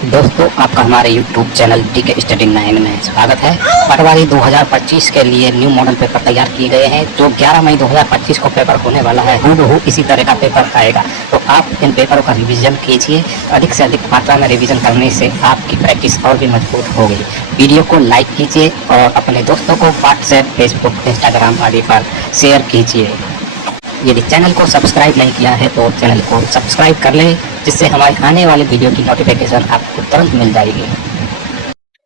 दोस्तों, आपका हमारे YouTube चैनल DK स्टडी 9 में स्वागत है। पटवारी 2025 के लिए न्यू मॉडल पेपर तैयार किए गए हैं। जो 11 मई 2025 को पेपर होने वाला है, हूबहू इसी तरह का पेपर आएगा। तो आप इन पेपरों का रिवीजन कीजिए। अधिक से अधिक मात्रा में रिवीजन करने से आपकी प्रैक्टिस और भी मजबूत होगी। वीडियो को लाइक कीजिए और अपने दोस्तों को व्हाट्सएप, फेसबुक, इंस्टाग्राम आदि पर शेयर कीजिए। यदि चैनल को सब्सक्राइब नहीं किया है तो चैनल को सब्सक्राइब कर लें, जिससे हमारे आने वाले वीडियो की नोटिफिकेशन आपको तुरंत मिल जाएगी।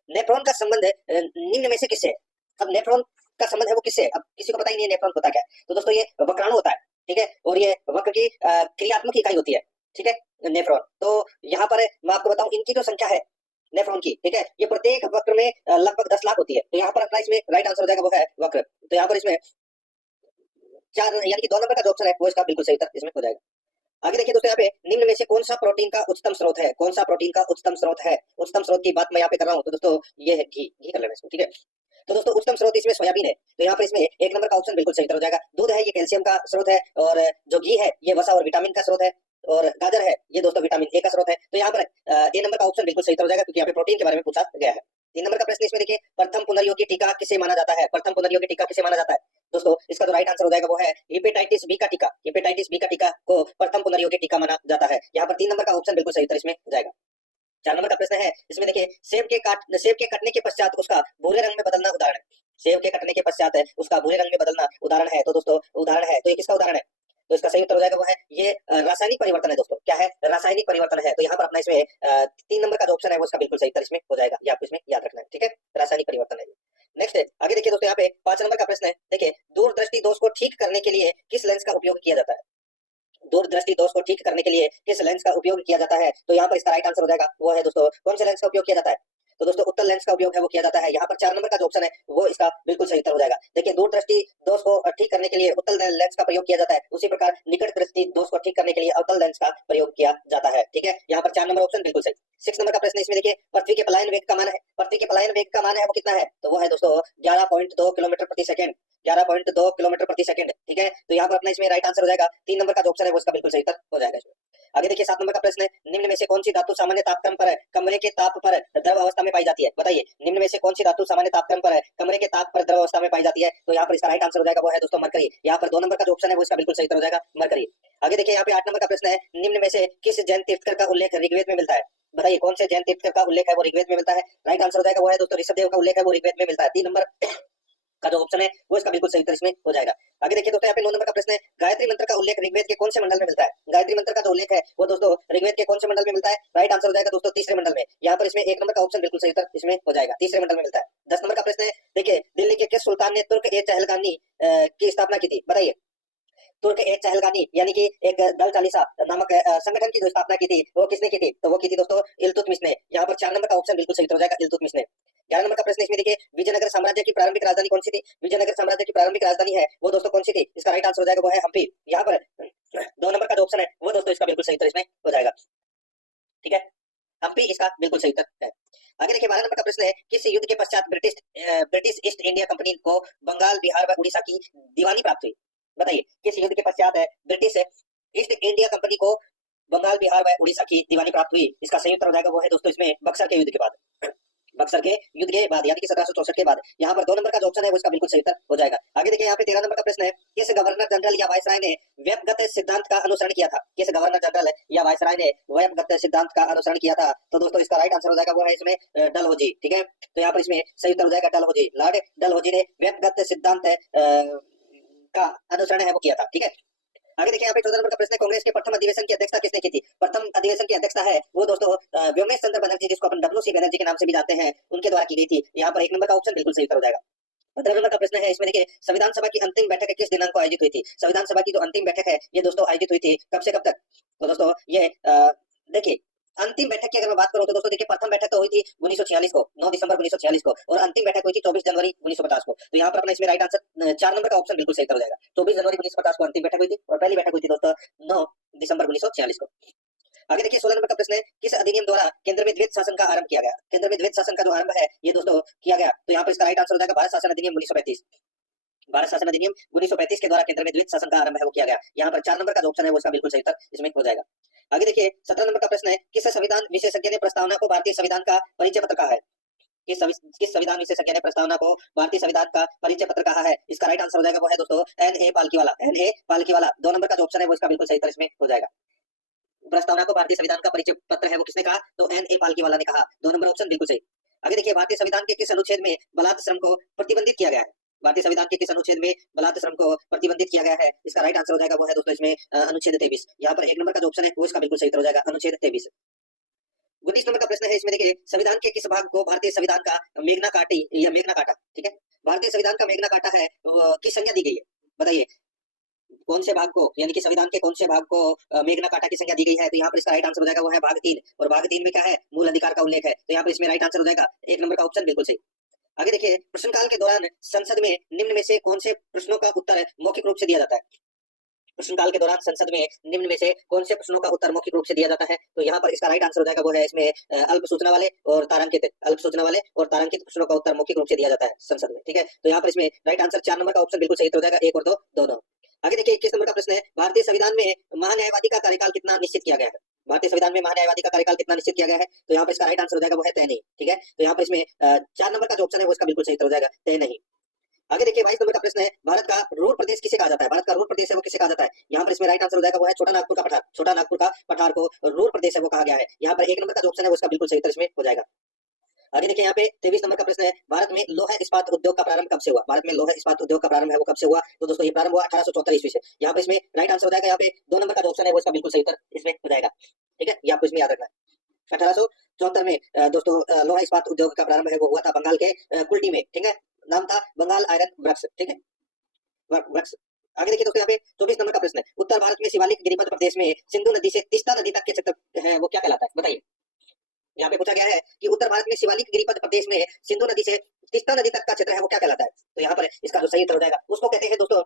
नेफ्रॉन का संबंध निम्न में से किससे है? अब नेफ्रॉन का संबंध है वो किससे? अब किसी को पता ही नहीं है नेफ्रॉन होता क्या है। तो दोस्तों ये वक्राणु होता है, ठीक है, और ये वक्र की क्रियात्मक इकाई होती है, ठीक है, नेफ्रॉन। तो यहाँ पर मैं आपको बताऊं, इनकी जो संख्या है नेफ्रॉन की, ठीक है, ये प्रत्येक वक्र में लगभग 10 लाख होती है। तो यहाँ पर अपना इसमें राइट आंसर हो जाएगा, वो है वक्र। तो यहाँ पर इसमें 4 यानी कि 2 नंबर का जो ऑप्शन है वो इसका बिल्कुल सही उत्तर इसमें हो जाएगा। आगे देखिए दोस्तों, यहाँ पे निम्न में से कौन सा प्रोटीन का उच्चतम स्रोत है? कौन सा प्रोटीन का उच्चतम स्रोत है? उच्चतम स्रोत की बात मैं यहाँ पे कर रहा हूँ। तो दोस्तों ये है घी। घी कर लेना इसको, ठीक है। तो दोस्तों उच्चतम स्रोत इसमें सोयाबीन है। तो यहाँ पर इसमें 1 नंबर का ऑप्शन बिल्कुल सही उत्तर हो जाएगा। दूध है, ये कैल्शियम का स्रोत है, और जो घी है ये वसा और विटामिन का स्रोत है, और गाजर है ये दोस्तों विटामिन ए का स्रोत है। तो यहाँ पर ए नंबर का ऑप्शन बिल्कुल सही उत्तर हो जाएगा, क्योंकि यहाँ पे प्रोटीन के बारे में पूछा गया है। 3 नंबर का प्रश्न इसमें देखिए, प्रथम पुनर्योगी टीका किसे माना जाता है? प्रथम पुनर्योगी टीका किसे माना जाता है? दोस्तों इसका जो राइट आंसर हो जाएगा वो है हेपेटाइटिस बी का टीका। हेपेटाइटिस बी का टीका को प्रथम पुनर्योगी टीका माना जाता है। यहाँ पर 3 नंबर का ऑप्शन बिल्कुल सही उत्तर इसमें हो जाएगा। 4 नंबर का प्रश्न है, इसमें देखिए, सेब के कटने के पश्चात उसका भूरे रंग में बदलना उदाहरण है। सेब के कटने के पश्चात उसका भूरे रंग में बदलना उदाहरण है। तो दोस्तों उदाहरण है, तो ये किसका उदाहरण है? तो इसका सही उत्तर हो जाएगा वो है ये रासायनिक परिवर्तन है। दोस्तों क्या है? रासायनिक परिवर्तन है। तो यहाँ पर अपना इसमें 3 नंबर का जो ऑप्शन है वो इसका बिल्कुल सही उत्तर इसमें हो जाएगा। ये आपको इसमें याद रखना है, ठीक है, रासायनिक परिवर्तन है। नेक्स्ट आगे देखिए दोस्तों, यहाँ पे 5 नंबर का प्रश्न है। देखिए, दूरदृष्टि दोष को ठीक करने के लिए किस लेंस का उपयोग किया जाता है? दूरदृष्टि दोष को ठीक करने के लिए किस लेंस का उपयोग किया जाता है? तो यहाँ पर इसका राइट आंसर हो जाएगा वो है दोस्तों, कौन से लेंस का उपयोग किया जाता है? तो दोस्तों उत्तल लेंस का उपयोग है वो किया जाता है। यहाँ पर 4 नंबर का जो ऑप्शन है वो इसका बिल्कुल सही उत्तर हो जाएगा। देखिए, दूरदृष्टि दोष को ठीक करने के लिए उत्तल लेंस का प्रयोग किया जाता है, उसी प्रकार निकट दृष्टि दोष को ठीक करने के लिए अवतल लेंस का प्रयोग किया जाता है, ठीक है। यहाँ पर 4 नंबर ऑप्शन बिल्कुल सही। 6 नंबर का प्रश्न इसमें देखिए, पृथ्वी के पलायन वेग का मान है। पृथ्वी के पलायन वेग का मान है वो कितना है? तो वो है दोस्तों 11.2 किलोमीटर प्रति सेकंड। 11.2 किलोमीटर प्रति सेकंड, ठीक है। तो यहाँ पर अपना इसमें राइट आंसर हो जाएगा 3 नंबर का जो ऑप्शन है वो इसका बिल्कुल सही उत्तर हो जाएगा इसमें। आगे देखिए 7 नंबर का प्रश्न है, निम्न में से कौन सी धातु सामान्य तापक्रम पर कमरे के ताप पर द्रव अवस्था में पाई जाती है? बताइए, निम्न में से कौन सी धातु सामान्य तापक्रम पर कमरे के ताप पर द्रव अवस्था में पाई जाती है? तो यहाँ पर इसका राइट आंसर हो जाएगा वो है दोस्तों मरकरी। यहाँ पर 2 नंबर का जो ऑप्शन है वो इसका बिल्कुल सही उत्तर हो जाएगा, मरकरी। आगे देखिए यहाँ पे 8 नंबर का प्रश्न है, निम्न में से किस जैन तीर्थकर का उल्लेख ऋग्वेद में मिलता है? बताइए, कौन से जैन तीर्थकर का उल्लेख है वो ऋग्वेद में मिलता है? राइट आंसर हो जाएगा वो है दोस्तों ऋषभदेव का उल्लेख है वो ऋग्वेद में मिलता है। 3 नंबर का जो ऑप्शन है वो इसका बिल्कुल सही उत्तर इसमें हो जाएगा। आगे देखिए दोस्तों, यहाँ पे 9 नंबर का प्रश्न है, गायत्री मंत्र का उल्लेख ऋग्वेद के कौन से मंडल में मिलता है? गायत्री मंत्र का जो उल्लेख है वो दोस्तों ऋग्वेद के कौन से मंडल में मिलता है? राइट आंसर हो जाएगा दोस्तों तीसरे मंडल में। यहाँ पर इसमें 1 नंबर का ऑप्शन बिल्कुल सही उत्तर इसमें हो जाएगा, तीसरे मंडल में मिलता है। 10 नंबर का प्रश्न है, देखिए, दिल्ली के किस सुल्तान ने तुर्क ए चहलगानी की स्थापना की थी? बताइए, तुर्क ए चहलगानी यानी कि एक दल चालीसा नामक संगठन की जो स्थापना की थी वो किसने की थी? तो वो की थी दोस्तों इल्तुतमिश ने। यहाँ पर 4 नंबर का ऑप्शन बिल्कुल सही हो जाएगा, इल्तुतमिश ने। 11 नंबर का प्रश्न इसमें देखिए, विजयनगर साम्राज्य की प्रारंभिक राजधानी कौन सी थी? विजयनगर साम्राज्य की प्रारंभिक राजधानी है वो दोस्तों कौन सी थी? इसका राइट आंसर हो जाएगा वो है हम्पी। यहाँ पर 2 नंबर का जो ऑप्शन है वो दोस्तों इसका बिल्कुल सही उत्तर इसमें हो जाएगा, ठीक है, हम्पी इसका बिल्कुल सही उत्तर है। आगे देखिए 12 नंबर का प्रश्न है, किस युद्ध के पश्चात ब्रिटिश ईस्ट इंडिया कंपनी को बंगाल, बिहार व उड़ीसा की दीवानी प्राप्त हुई? बताइए, किस युद्ध के पश्चात ब्रिटिश ईस्ट इंडिया कंपनी को बंगाल, बिहार व उड़ीसा की दीवानी प्राप्त हुई? इसका सही उत्तर हो जाएगा वो है दोस्तों इसमें बक्सर के युद्ध के बाद। बक्सर के युद्ध के बाद यानी कि 1764 के बाद। यहाँ पर 2 नंबर का जो ऑप्शन है वो इसका बिल्कुल सही उत्तर हो जाएगा। आगे देखिए यहाँ पे 13 नंबर का प्रश्न है, किस गवर्नर जनरल या वायसराय ने व्यक्तिगत सिद्धांत का अनुसरण किया था? किस गवर्नर जनरल या वायसराय ने व्यक्तिगत सिद्धांत का अनुसरण किया था? तो दोस्तों इसका राइट आंसर हो जाएगा वो है इसमें डलहौजी, ठीक है। तो यहाँ पर इसमें सही उत्तर हो जाएगा डलहौजी। लॉर्ड डलहौजी ने व्यक्तिगत सिद्धांत का अनुसरण है वो किया था, ठीक है। आगे देखिए यहाँ पे 14 नंबर का प्रश्न है, कांग्रेस के प्रथम अधिवेशन की अध्यक्षता किसने की थी? प्रथम अधिवेशन की अध्यक्षता है वो दोस्तों व्योमेश चंद्र बनर्जी, जिसको अपन डब्ल्यू सी बनर्जी के नाम से भी जानते हैं, उनके द्वारा की गई थी। यहाँ पर 1 नंबर का ऑप्शन बिल्कुल सही उत्तर हो जाएगा। 15 नंबर का प्रश्न है, इसमें देखिए, संविधान सभा की अंतिम बैठक किस दिनांक को आयोजित हुई थी? संविधान सभा की जो अंतिम बैठक है ये दोस्तों आयोजित हुई थी कब से कब तक? तो दोस्तों ये देखिए, अंतिम बैठक की अगर मैं बात करूं तो दोस्तों देखिए, प्रथम बैठक तो हुई थी 1946 को, 9 दिसंबर 1946 को, और अंतिम बैठक हुई थी 24 जनवरी 1950 को। तो यहाँ पर अपना इसमें राइट आंसर 4 नंबर का ऑप्शन बिल्कुल सही हो जाएगा। 24 जनवरी 1950 को अंतिम बैठक हुई थी और पहली बैठक हुई थी दोस्तों 9 दिसंबर 1946 को। आगे देखिए 16 नंबर का प्रश्न है, किस अधिनियम द्वारा केंद्र में द्वैत शासन का आरंभ किया गया? केंद्र में द्वैत शासन का जो आरंभ है ये दोस्तों किया गया। तो यहाँ पर इसका राइट आंसर हो जाएगा भारत शासन अधिनियम 1935। भारत शासन अधिनियम 1935 के द्वारा केंद्र में द्वित्व शासन का आरंभ है वो किया गया। यहाँ पर 4 नंबर का जो ऑप्शन है वो इसका बिल्कुल सही उत्तर इसमें हो जाएगा। आगे देखिए 17 नंबर का प्रश्न है, किस संविधान विशेषज्ञ ने प्रस्तावना को भारतीय संविधान का परिचय पत्र कहा है? किस संविधान विशेषज्ञ ने प्रस्तावना को भारतीय संविधान का परिचय पत्र कहा है? इसका राइट आंसर हो जाएगा वो है दोस्तों N.A. Palkhivala. N.A. Palkhivala 2 number का जो ऑप्शन है वो इसका बिल्कुल सही उत्तर इसमें हो जाएगा। प्रस्तावना को भारतीय संविधान का परिचय पत्र है वो किसने कहा? तो N.A. पालकीवाला ने कहा। 2 नंबर ऑप्शन बिल्कुल सही। आगे देखिए भारतीय संविधान के किस अनुच्छेद में बलात् श्रम को प्रतिबंधित किया गया है? भारतीय संविधान के किस अनुच्छेद में बलात् श्रम को प्रतिबंधित किया गया है? इसका राइट आंसर हो जाएगा वो है दोस्तों इसमें अनुच्छेद 23। यहाँ पर 1 नंबर का जो ऑप्शन है वो इसका बिल्कुल सही उत्तर हो जाएगा अनुच्छेद 23। 29 नंबर का प्रश्न है, इसमें देखिए संविधान के किस भाग को भारतीय संविधान का मेघना काटी या मेघना काटा, ठीक है, भारतीय संविधान का मेघना काटा है किस संज्ञा दी गई है? बताइए कौन से भाग को, यानी कि संविधान के कौन से भाग को मेघना काटा की संज्ञा दी गई है? तो यहाँ पर इसका राइट आंसर हो जाएगा वो है भाग 3। और भाग 3 में क्या है? मूल अधिकार का उल्लेख है। तो यहाँ पर इसमें राइट आंसर हो जाएगा 1 नंबर का ऑप्शन बिल्कुल सही। आगे देखिए प्रश्नकाल के दौरान संसद में निम्न में से कौन से प्रश्नों का उत्तर मौखिक रूप से दिया जाता है? प्रश्नकाल के दौरान संसद में निम्न में से कौन से प्रश्नों का उत्तर मौखिक रूप से दिया जाता है? तो यहाँ पर इसका राइट आंसर हो जाएगा वो है इसमें अल्प सूचना वाले और तारांकित प्रश्नों का उत्तर मौखिक रूप से दिया जाता है संसद में, ठीक है। तो यहाँ पर इसमें राइट आंसर 4 नंबर का ऑप्शन बिल्कुल सही हो जाएगा, 1 और 2 दोनों। आगे देखिए 21 नंबर का प्रश्न है, भारतीय संविधान में महान्यायवादी का कार्यकाल कितना निश्चित किया गया है? भारतीय संविधान में महान्यायवादी का कार्यकाल कितना निश्चित किया गया है? तो यहाँ पर इसका राइट आंसर हो जाएगा वो है तय नहीं, ठीक है। तो यहाँ पर इसमें 4 नंबर का जो ऑप्शन है वो इसका बिल्कुल सही हो जाएगा, तय नहीं। आगे देखिए 22 नंबर का प्रश्न है, भारत का रूर प्रदेश किसे कहा जाता है? भारत का रूर प्रदेश है वो किसे कहा जाता है? यहाँ पर इसमें राइट आंसर हो जाएगा वो है छोटा नागपुर का पठार। छोटा नागपुर का पठार को रूर प्रदेश है वो कहा गया है। यहाँ पर 1 नंबर का जो ऑप्शन है वो इसका बिल्कुल सही उत्तर इसमें हो जाएगा। आगे देखिए यहाँ पे 23 नंबर का प्रश्न है, भारत में लोहा इस्पात उद्योग का प्रारंभ कब से हुआ? भारत में लोहा इस्पात उद्योग का प्रारंभ है वो कब से हुआ? तो दोस्तों ये प्रारंभ हुआ 1874 ईस्वी से। यहाँ पे इसमें राइट आंसर हो जाएगा यहाँ पे 2 नंबर का जो ऑप्शन है वो इसका बिल्कुल सही उत्तर इसमें हो जाएगा, ठीक है। ये आपको इसमें याद रखना है। 1874 में दोस्तों लोहा इस्पात उद्योग का प्रारंभ है वो हुआ था बंगाल के कुल्टी में, ठीक है। नाम था बंगाल आयरन वर्क्स, ठीक है, वर्क्स। आगे देखिए दोस्तों यहाँ पे 24 नंबर का प्रश्न है, उत्तर भारत में शिवालिक गिरिपथ प्रदेश में सिंधु नदी से तीस्ता नदी तक के क्षेत्र है वो क्या कहलाता है? बताइए। यहाँ पे पूछा गया है कि उत्तर भारत में शिवालिक गिरिपथ प्रदेश में सिंधु नदी से तीस्ता नदी तक का क्षेत्र है वो क्या कहलाता है? तो यहाँ पर इसका जो सही उत्तर हो जाएगा उसको कहते हैं दोस्तों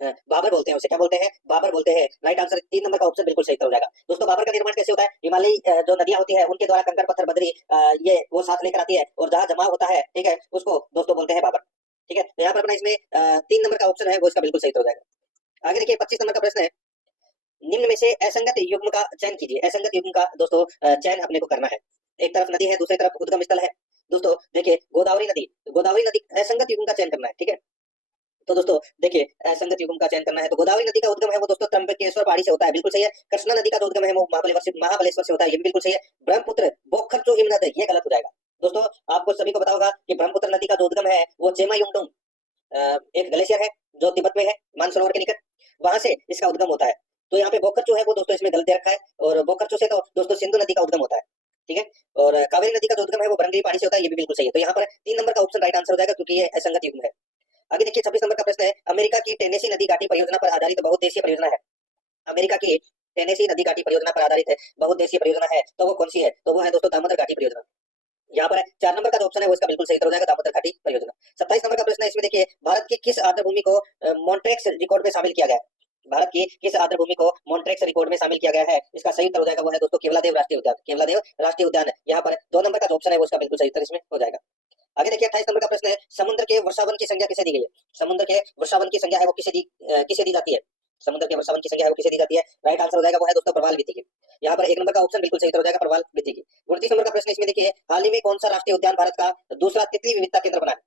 बाबर बोलते हैं, उसे क्या बोलते हैं? बाबर बोलते हैं। राइट आंसर 3 नंबर का ऑप्शन बिल्कुल सही हो जाएगा। दोस्तों बाबर का निर्माण कैसे होता है? हिमालयी जो नदियां होती है उनके द्वारा कंकड़ पत्थर बदरी ये वो साथ लेकर आती है और जहां जमा होता है, ठीक है, उसको दोस्तों बोलते हैं बाबर, ठीक है। तो यहाँ पर अपना इसमें 3 नंबर का ऑप्शन है वो इसका बिल्कुल सही हो जाएगा। आगे देखिए 25 नंबर का प्रश्न है, निम्न में से असंगत युग्म का चयन कीजिए। असंगत युग्म का दोस्तों चयन अपने को करना है। एक तरफ नदी है, दूसरी तरफ उद्गम स्थल है। दोस्तों देखिए गोदावरी नदी असंगत युग्म का चयन करना है, ठीक है। तो दोस्तों देखिए असंगत युग्म का चयन करना है तो गोदावरी नदी का उद्गम है वो दोस्तों त्र्यंबकेश्वर पहाड़ी से होता है, बिल्कुल सही है। कृष्णा नदी का जो उद्गम है वो महाबलेश्वर से होता है, ये भी बिल्कुल सही है। ब्रह्मपुत्र बोखर जो हिमनद है ये गलत हो जाएगा। दोस्तों आपको सभी को पता होगा कि ब्रह्मपुत्र नदी का जो उद्गम है वो चेमायुंगडुंग एक ग्लेशियर है जो तिब्बत में है, मानसरोवर के निकट, वहां से इसका उद्गम होता है। तो यहाँ पे बोखरचो है वो दोस्तों इसमें गलत दे रखा है और बोखरचो से तो दोस्तों सिंधु नदी का उद्गम होता है, ठीक है। और कावेरी नदी का जो उद्गम है वो बरंगी पहाड़ी से होता है, ये भी बिल्कुल सही है। तो यहाँ पर 3 नंबर का ऑप्शन राइट आंसर हो जाएगा क्योंकि ये असंगत युग्म है। आगे देखिए 26 नंबर का प्रश्न है, अमेरिका की टेनेसी नदी घाटी परियोजना पर आधारित बहुउद्देशीय परियोजना है। अमेरिका की टेनेसी नदी घाटी परियोजना पर आधारित है बहुउद्देशीय परियोजना है, तो वो कौन सी है? तो वो है दोस्तों दामोदर घाटी परियोजना। यहाँ पर 4 नंबर का जो ऑप्शन है वो इसका बिल्कुल सही हो जाएगा, दामोदर घाटी परियोजना। 27 नंबर का प्रश्न है, इसमें देखिए भारत की किस आर्द्रभूमि को मॉन्ट्रेक्स रिकॉर्ड में शामिल किया गया है? भारत की किस आर्द्रभूमि को मॉन्ट्रेक्स रिकॉर्ड में शामिल किया गया है? इसका सही उत्तर हो जाएगा वो है दोस्तों केवलादेव राष्ट्रीय उद्यान। केवलादेव राष्ट्रीय उद्यान यहाँ पर 2 नंबर का जो ऑप्शन है वो इसका बिल्कुल सही उत्तर इसमें हो जाएगा। आगे देखिए 28 नंबर का प्रश्न है, समुद्र के वर्षावन की संख्या किसे दी गई है? समुद्र के वर्षावन की संख्या है वो किसे दी जाती है? समुद्र के वर्षावन की संख्या है वो किसे दी जाती है? राइट आंसर हो जाएगा वो है दोस्तों प्रवाल भित्ति की। यहाँ पर 1 नंबर का ऑप्शन बिल्कुल सही हो जाएगा प्रवाल भित्ति की। 29 नंबर का प्रश्न इसमें देखिए, हाल ही में कौन सा राष्ट्रीय उद्यान भारत का दूसरा तितली विविधता केंद्र बना है?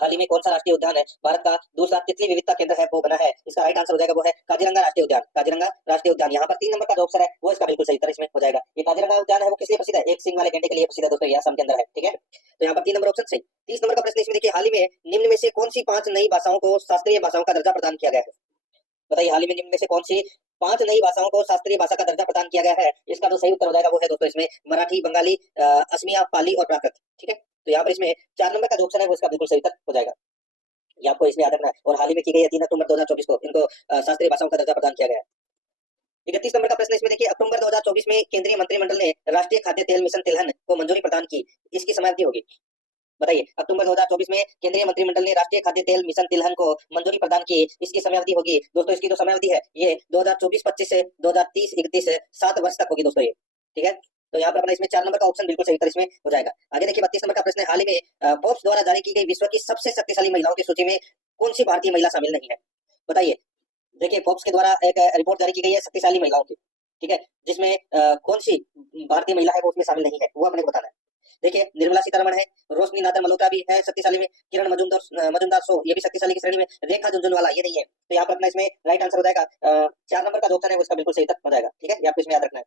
हाल ही में कौन सा राष्ट्रीय उद्यान है भारत का दूसरा तितली विविधता केंद्र है वो बना है? इसका राइट आंसर हो जाएगा वो है काजीरंगा राष्ट्रीय उद्यान। काजीरंगा राष्ट्रीय उद्यान यहाँ पर 3 नंबर का जो ऑप्शन है वो इसका बिल्कुल सही उत्तर इसमें हो जाएगा। ये काजीरंगा उद्यान है वो किस लिए प्रसिद्ध है? एक सींग वाले गैंडे के लिए प्रसिद्ध है दोस्तों, ये असम के अंदर है, ठीक है। तो यहाँ पर 3 नंबर ऑप्शन सही। 30 नंबर का प्रश्न इसमें देखिए, हाल ही में निम्न में से कौन सी 5 नई भाषाओं को शास्त्रीय भाषाओं का दर्जा प्रदान किया गया है? बताइए हाल ही में निम्न में से कौन सी 5 नई भाषाओं को शास्त्रीय भाषा का दर्जा प्रदान किया गया है? इसका जो सही उत्तर हो जाएगा वो है दोस्तों इसमें मराठी, बंगाली, असमिया, पाली और प्राकृत, ठीक है। तो यहाँ पर इसमें 4 नंबर का जो ऑप्शन है वो इसका बिल्कुल सही उत्तर हो जाएगा। ये आपको इसमें याद रखना है। और हाल ही में की गई 3 अक्टूबर 2024 को इनको शास्त्रीय भाषाओं का दर्जा प्रदान किया गया है। 31 नंबर का प्रश्न इसमें देखिए, अक्टूबर 2024 में केंद्रीय मंत्रिमंडल ने राष्ट्रीय खाद्य तेल मिशन तिलहन को मंजूरी प्रदान की, इसकी समाप्ति होगी। बताइए अक्टूबर 2024 में केंद्रीय मंत्रिमंडल ने राष्ट्रीय खाद्य तेल मिशन तिलहन को मंजूरी प्रदान की, इसकी समयावधि होगी दोस्तों, इसकी जो समयावधि है ये 2024-25 से 2030-31 7 वर्ष तक होगी दोस्तों ये, ठीक है। तो यहाँ पर अपना इसमें 4 नंबर का ऑप्शन बिल्कुल सही उत्तर इसमें हो जाएगा। आगे देखिए 32 नंबर का प्रश्न है, हाल ही में फोर्ब्स द्वारा जारी की गई विश्व की सबसे शक्तिशाली महिलाओं की सूची में कौन सी भारतीय महिला शामिल नहीं है? बताइए। देखिए, फोर्ब्स के द्वारा एक रिपोर्ट जारी की गई है शक्तिशाली महिलाओं की, ठीक है, जिसमें कौन सी भारतीय महिला है वो उसमें शामिल नहीं है, वो अपने को बताना है। देखिए, निर्मला सीतारमण है, रोशनी नादर मल्होत्रा भी है शक्तिशाली में, किरण मजूमदार शो ये भी शक्तिशाली की श्रेणी में, रेखा झुनझुनवाला ये नहीं है। तो यहाँ पर अपना इसमें राइट आंसर हो जाएगा 4 नंबर का जो ऑप्शन है वो इसका बिल्कुल सही उत्तर हो जाएगा, ठीक है, ये आपको इसमें याद रखना है।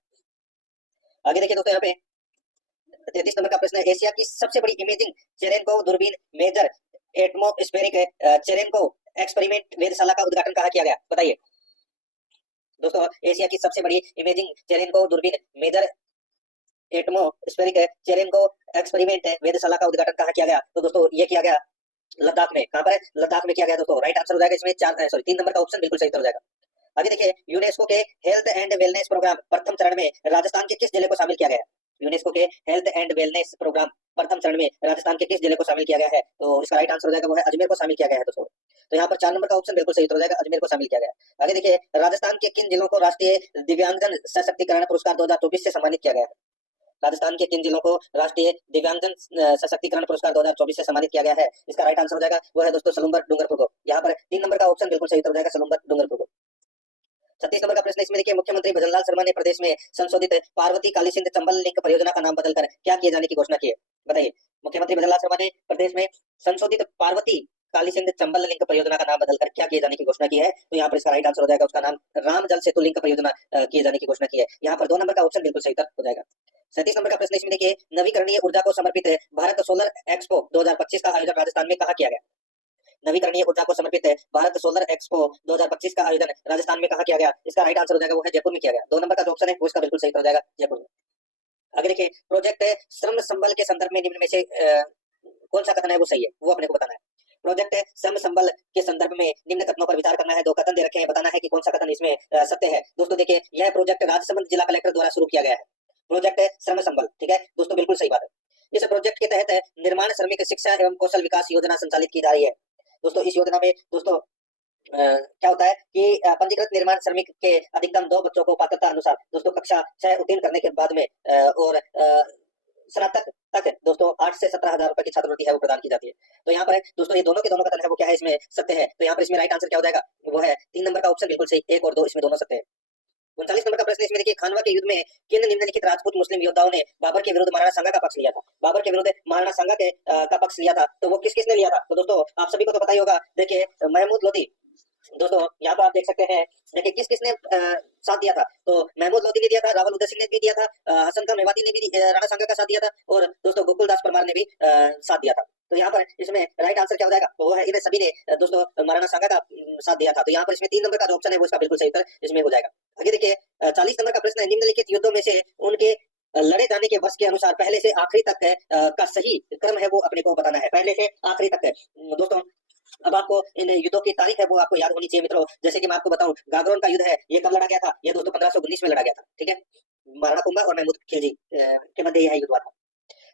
आगे देखिए दोस्तों, यहाँ पे 33 नंबर का प्रश्न है, एशिया की सबसे बड़ी इमेजिंग चेरेनकोव दूरबीन मेजर एटमॉस्फेरिक चेरेनकोव एक्सपेरिमेंट वेधशाला का उद्घाटन कहाँ किया गया? बताइए दोस्तों, एशिया की सबसे बड़ी इमेजिंग चेरेनकोव दूरबीन मेजर एटमॉस्फेरिक चेरेनकोव एक्सपेरिमेंट वेधशाला का उद्घाटन कहाँ किया गया? तो दोस्तों ये किया गया लद्दाख में। कहाँ पर है? लद्दाख में किया गया दोस्तों। राइट आंसर हो जाएगा इसमें 3 नंबर का ऑप्शन बिल्कुल सही उत्तर हो जाएगा। आगे देखिए, यूनेस्को के हेल्थ एंड वेलनेस प्रोग्राम प्रथम चरण में राजस्थान के किस जिले को शामिल किया गया है? यूनेस्को के हेल्थ एंड वेलनेस प्रोग्राम प्रथम चरण में राजस्थान के किस जिले को शामिल किया गया है? तो इसका राइट आंसर हो जाएगा वो है अजमेर को शामिल किया गया है दोस्तों। तो यहाँ पर 4 नंबर का ऑप्शन बिल्कुल सही उत्तर हो जाएगा, अजमेर को शामिल किया गया है। आगे देखिए, राजस्थान के किन जिलों को राष्ट्रीय दिव्यांगजन सशक्तिकरण पुरस्कार 2024 से सम्मानित किया गया है? राजस्थान के किन जिलों को राष्ट्रीय दिव्यांगजन सशक्तिकरण पुरस्कार 2024 से सम्मानित किया गया है? इसका राइट आंसर हो जाएगा वो है दोस्तों सलूम्बर डूंगरपुर को। यहाँ पर 3 नंबर का ऑप्शन बिल्कुल सही उत्तर हो जाएगा, सलूम्बर डूंगरपुर को। 36 नंबर का प्रश्न इसमें देखिए, मुख्यमंत्री भजनलाल शर्मा ने प्रदेश में संशोधित पार्वती कालीसिंध चंबल लिंक परियोजना का नाम बदलकर क्या किए जाने की घोषणा की है? बताइए। मुख्यमंत्री भजनलाल शर्मा ने प्रदेश में संशोधित पार्वती कालीसिंध चंबल लिंक परियोजना का नाम बदलकर क्या किए जाने की घोषणा की है? तो यहाँ पर इसका राइट आंसर हो जाएगा, उसका नाम राम जल सेतु लिंक परियोजना किए जाने की घोषणा की है। यहाँ पर 2 नंबर का ऑप्शन बिल्कुल सही उत्तर हो जाएगा। 37 नंबर का प्रश्न इसमें देखिए, नवीकरणीय ऊर्जा को समर्पित भारत सोलर एक्सपो 2025 का आयोजन राजस्थान में कहाँ किया गया? नवीकरणीय ऊर्जा को समर्पित भारत सोलर एक्सपो 2025 का आयोजन राजस्थान में कहाँ किया गया? इसका राइट आंसर हो जाएगा वो है जयपुर में किया गया। 2 नंबर का जो ऑप्शन है वो इसका बिल्कुल सही उत्तर हो जाएगा, जयपुर में। आगे देखिए, प्रोजेक्ट श्रम संबल के संदर्भ में निम्न में से कौन सा कथन है वो सही है, वो अपने को बताना है। प्रोजेक्ट श्रम संबल के संदर्भ में निम्न कथनों पर विचार करना है। 2 कथन दे रखे हैं, बताना है कि कौन सा कथन इसमें सत्य है। दोस्तों देखिए, यह प्रोजेक्ट राजसमंद जिला कलेक्टर द्वारा शुरू किया गया है, प्रोजेक्ट श्रम संबल, ठीक है दोस्तों, बिल्कुल सही बात है। इस प्रोजेक्ट के तहत निर्माण श्रमिक शिक्षा एवं कौशल विकास योजना संचालित की जा रही है। दोस्तों इस योजना में दोस्तों क्या होता है कि पंजीकृत निर्माण श्रमिक के अधिकतम 2 बच्चों को पात्रता अनुसार दोस्तों कक्षा 6 उत्तीर्ण करने के बाद में और स्नातक तक दोस्तों 8 से 17,000 रुपए की छात्रवृत्ति है वो प्रदान की जाती है। तो यहाँ पर दोस्तों ये दोनों के दोनों कथन है वो क्या है, इसमें सत्य है। तो यहाँ पर इसमें राइट आंसर क्या हो जाएगा, वो है 3 नंबर का ऑप्शन बिल्कुल सही, 1 और 2 इसमें दोनों सत्य है। 39 नंबर का प्रश्न इसमें देखिए, खानवा के युद्ध में किन निम्नलिखित राजपूत मुस्लिम योद्धाओं ने बाबर के विरुद्ध महाराणा सांगा का पक्ष लिया था? बाबर के विरुद्ध महाराणा सांगा के का पक्ष लिया था, तो वो किस किसने लिया था? तो दोस्तों आप सभी को तो पता ही होगा। देखिए, महमूद लोधी, दोस्तों यहाँ पर आप देख सकते हैं, देखिए किस किसने साथ दिया था। तो महमूद लोधी ने दिया था, रावल उदय सिंह ने भी दिया था, हसन खान मेवाती ने भी राणा सांगा का साथ दिया था, और दोस्तों गोकुलदास परमार ने भी साथ दिया था। तो यहाँ पर इसमें राइट आंसर क्या हो जाएगा, तो वो है इन्हें सभी ने दोस्तों महाराणा सांगा का साथ दिया था। तो यहाँ पर इसमें 3 नंबर का जो ऑप्शन है वो इसका बिल्कुल सही उत्तर इसमें हो जाएगा। आगे देखिए, 40 नंबर का प्रश्न है, निम्नलिखित युद्धों में से उनके लड़े जाने के वर्ष के अनुसार पहले से आखिरी तक का सही क्रम है वो अपने को बताना है, पहले से आखिरी तक है। दोस्तों अब आपको इन युद्धों की तारीख है वो आपको याद होनी चाहिए मित्रों। जैसे कि मैं आपको बताऊं, गागरोन का युद्ध है ये कब लड़ा गया था? ये दोस्तों 1519 में लड़ा गया था, ठीक है, महाराणा कुंभा और महमूद खिलजी के मध्य यह युद्ध हुआ था।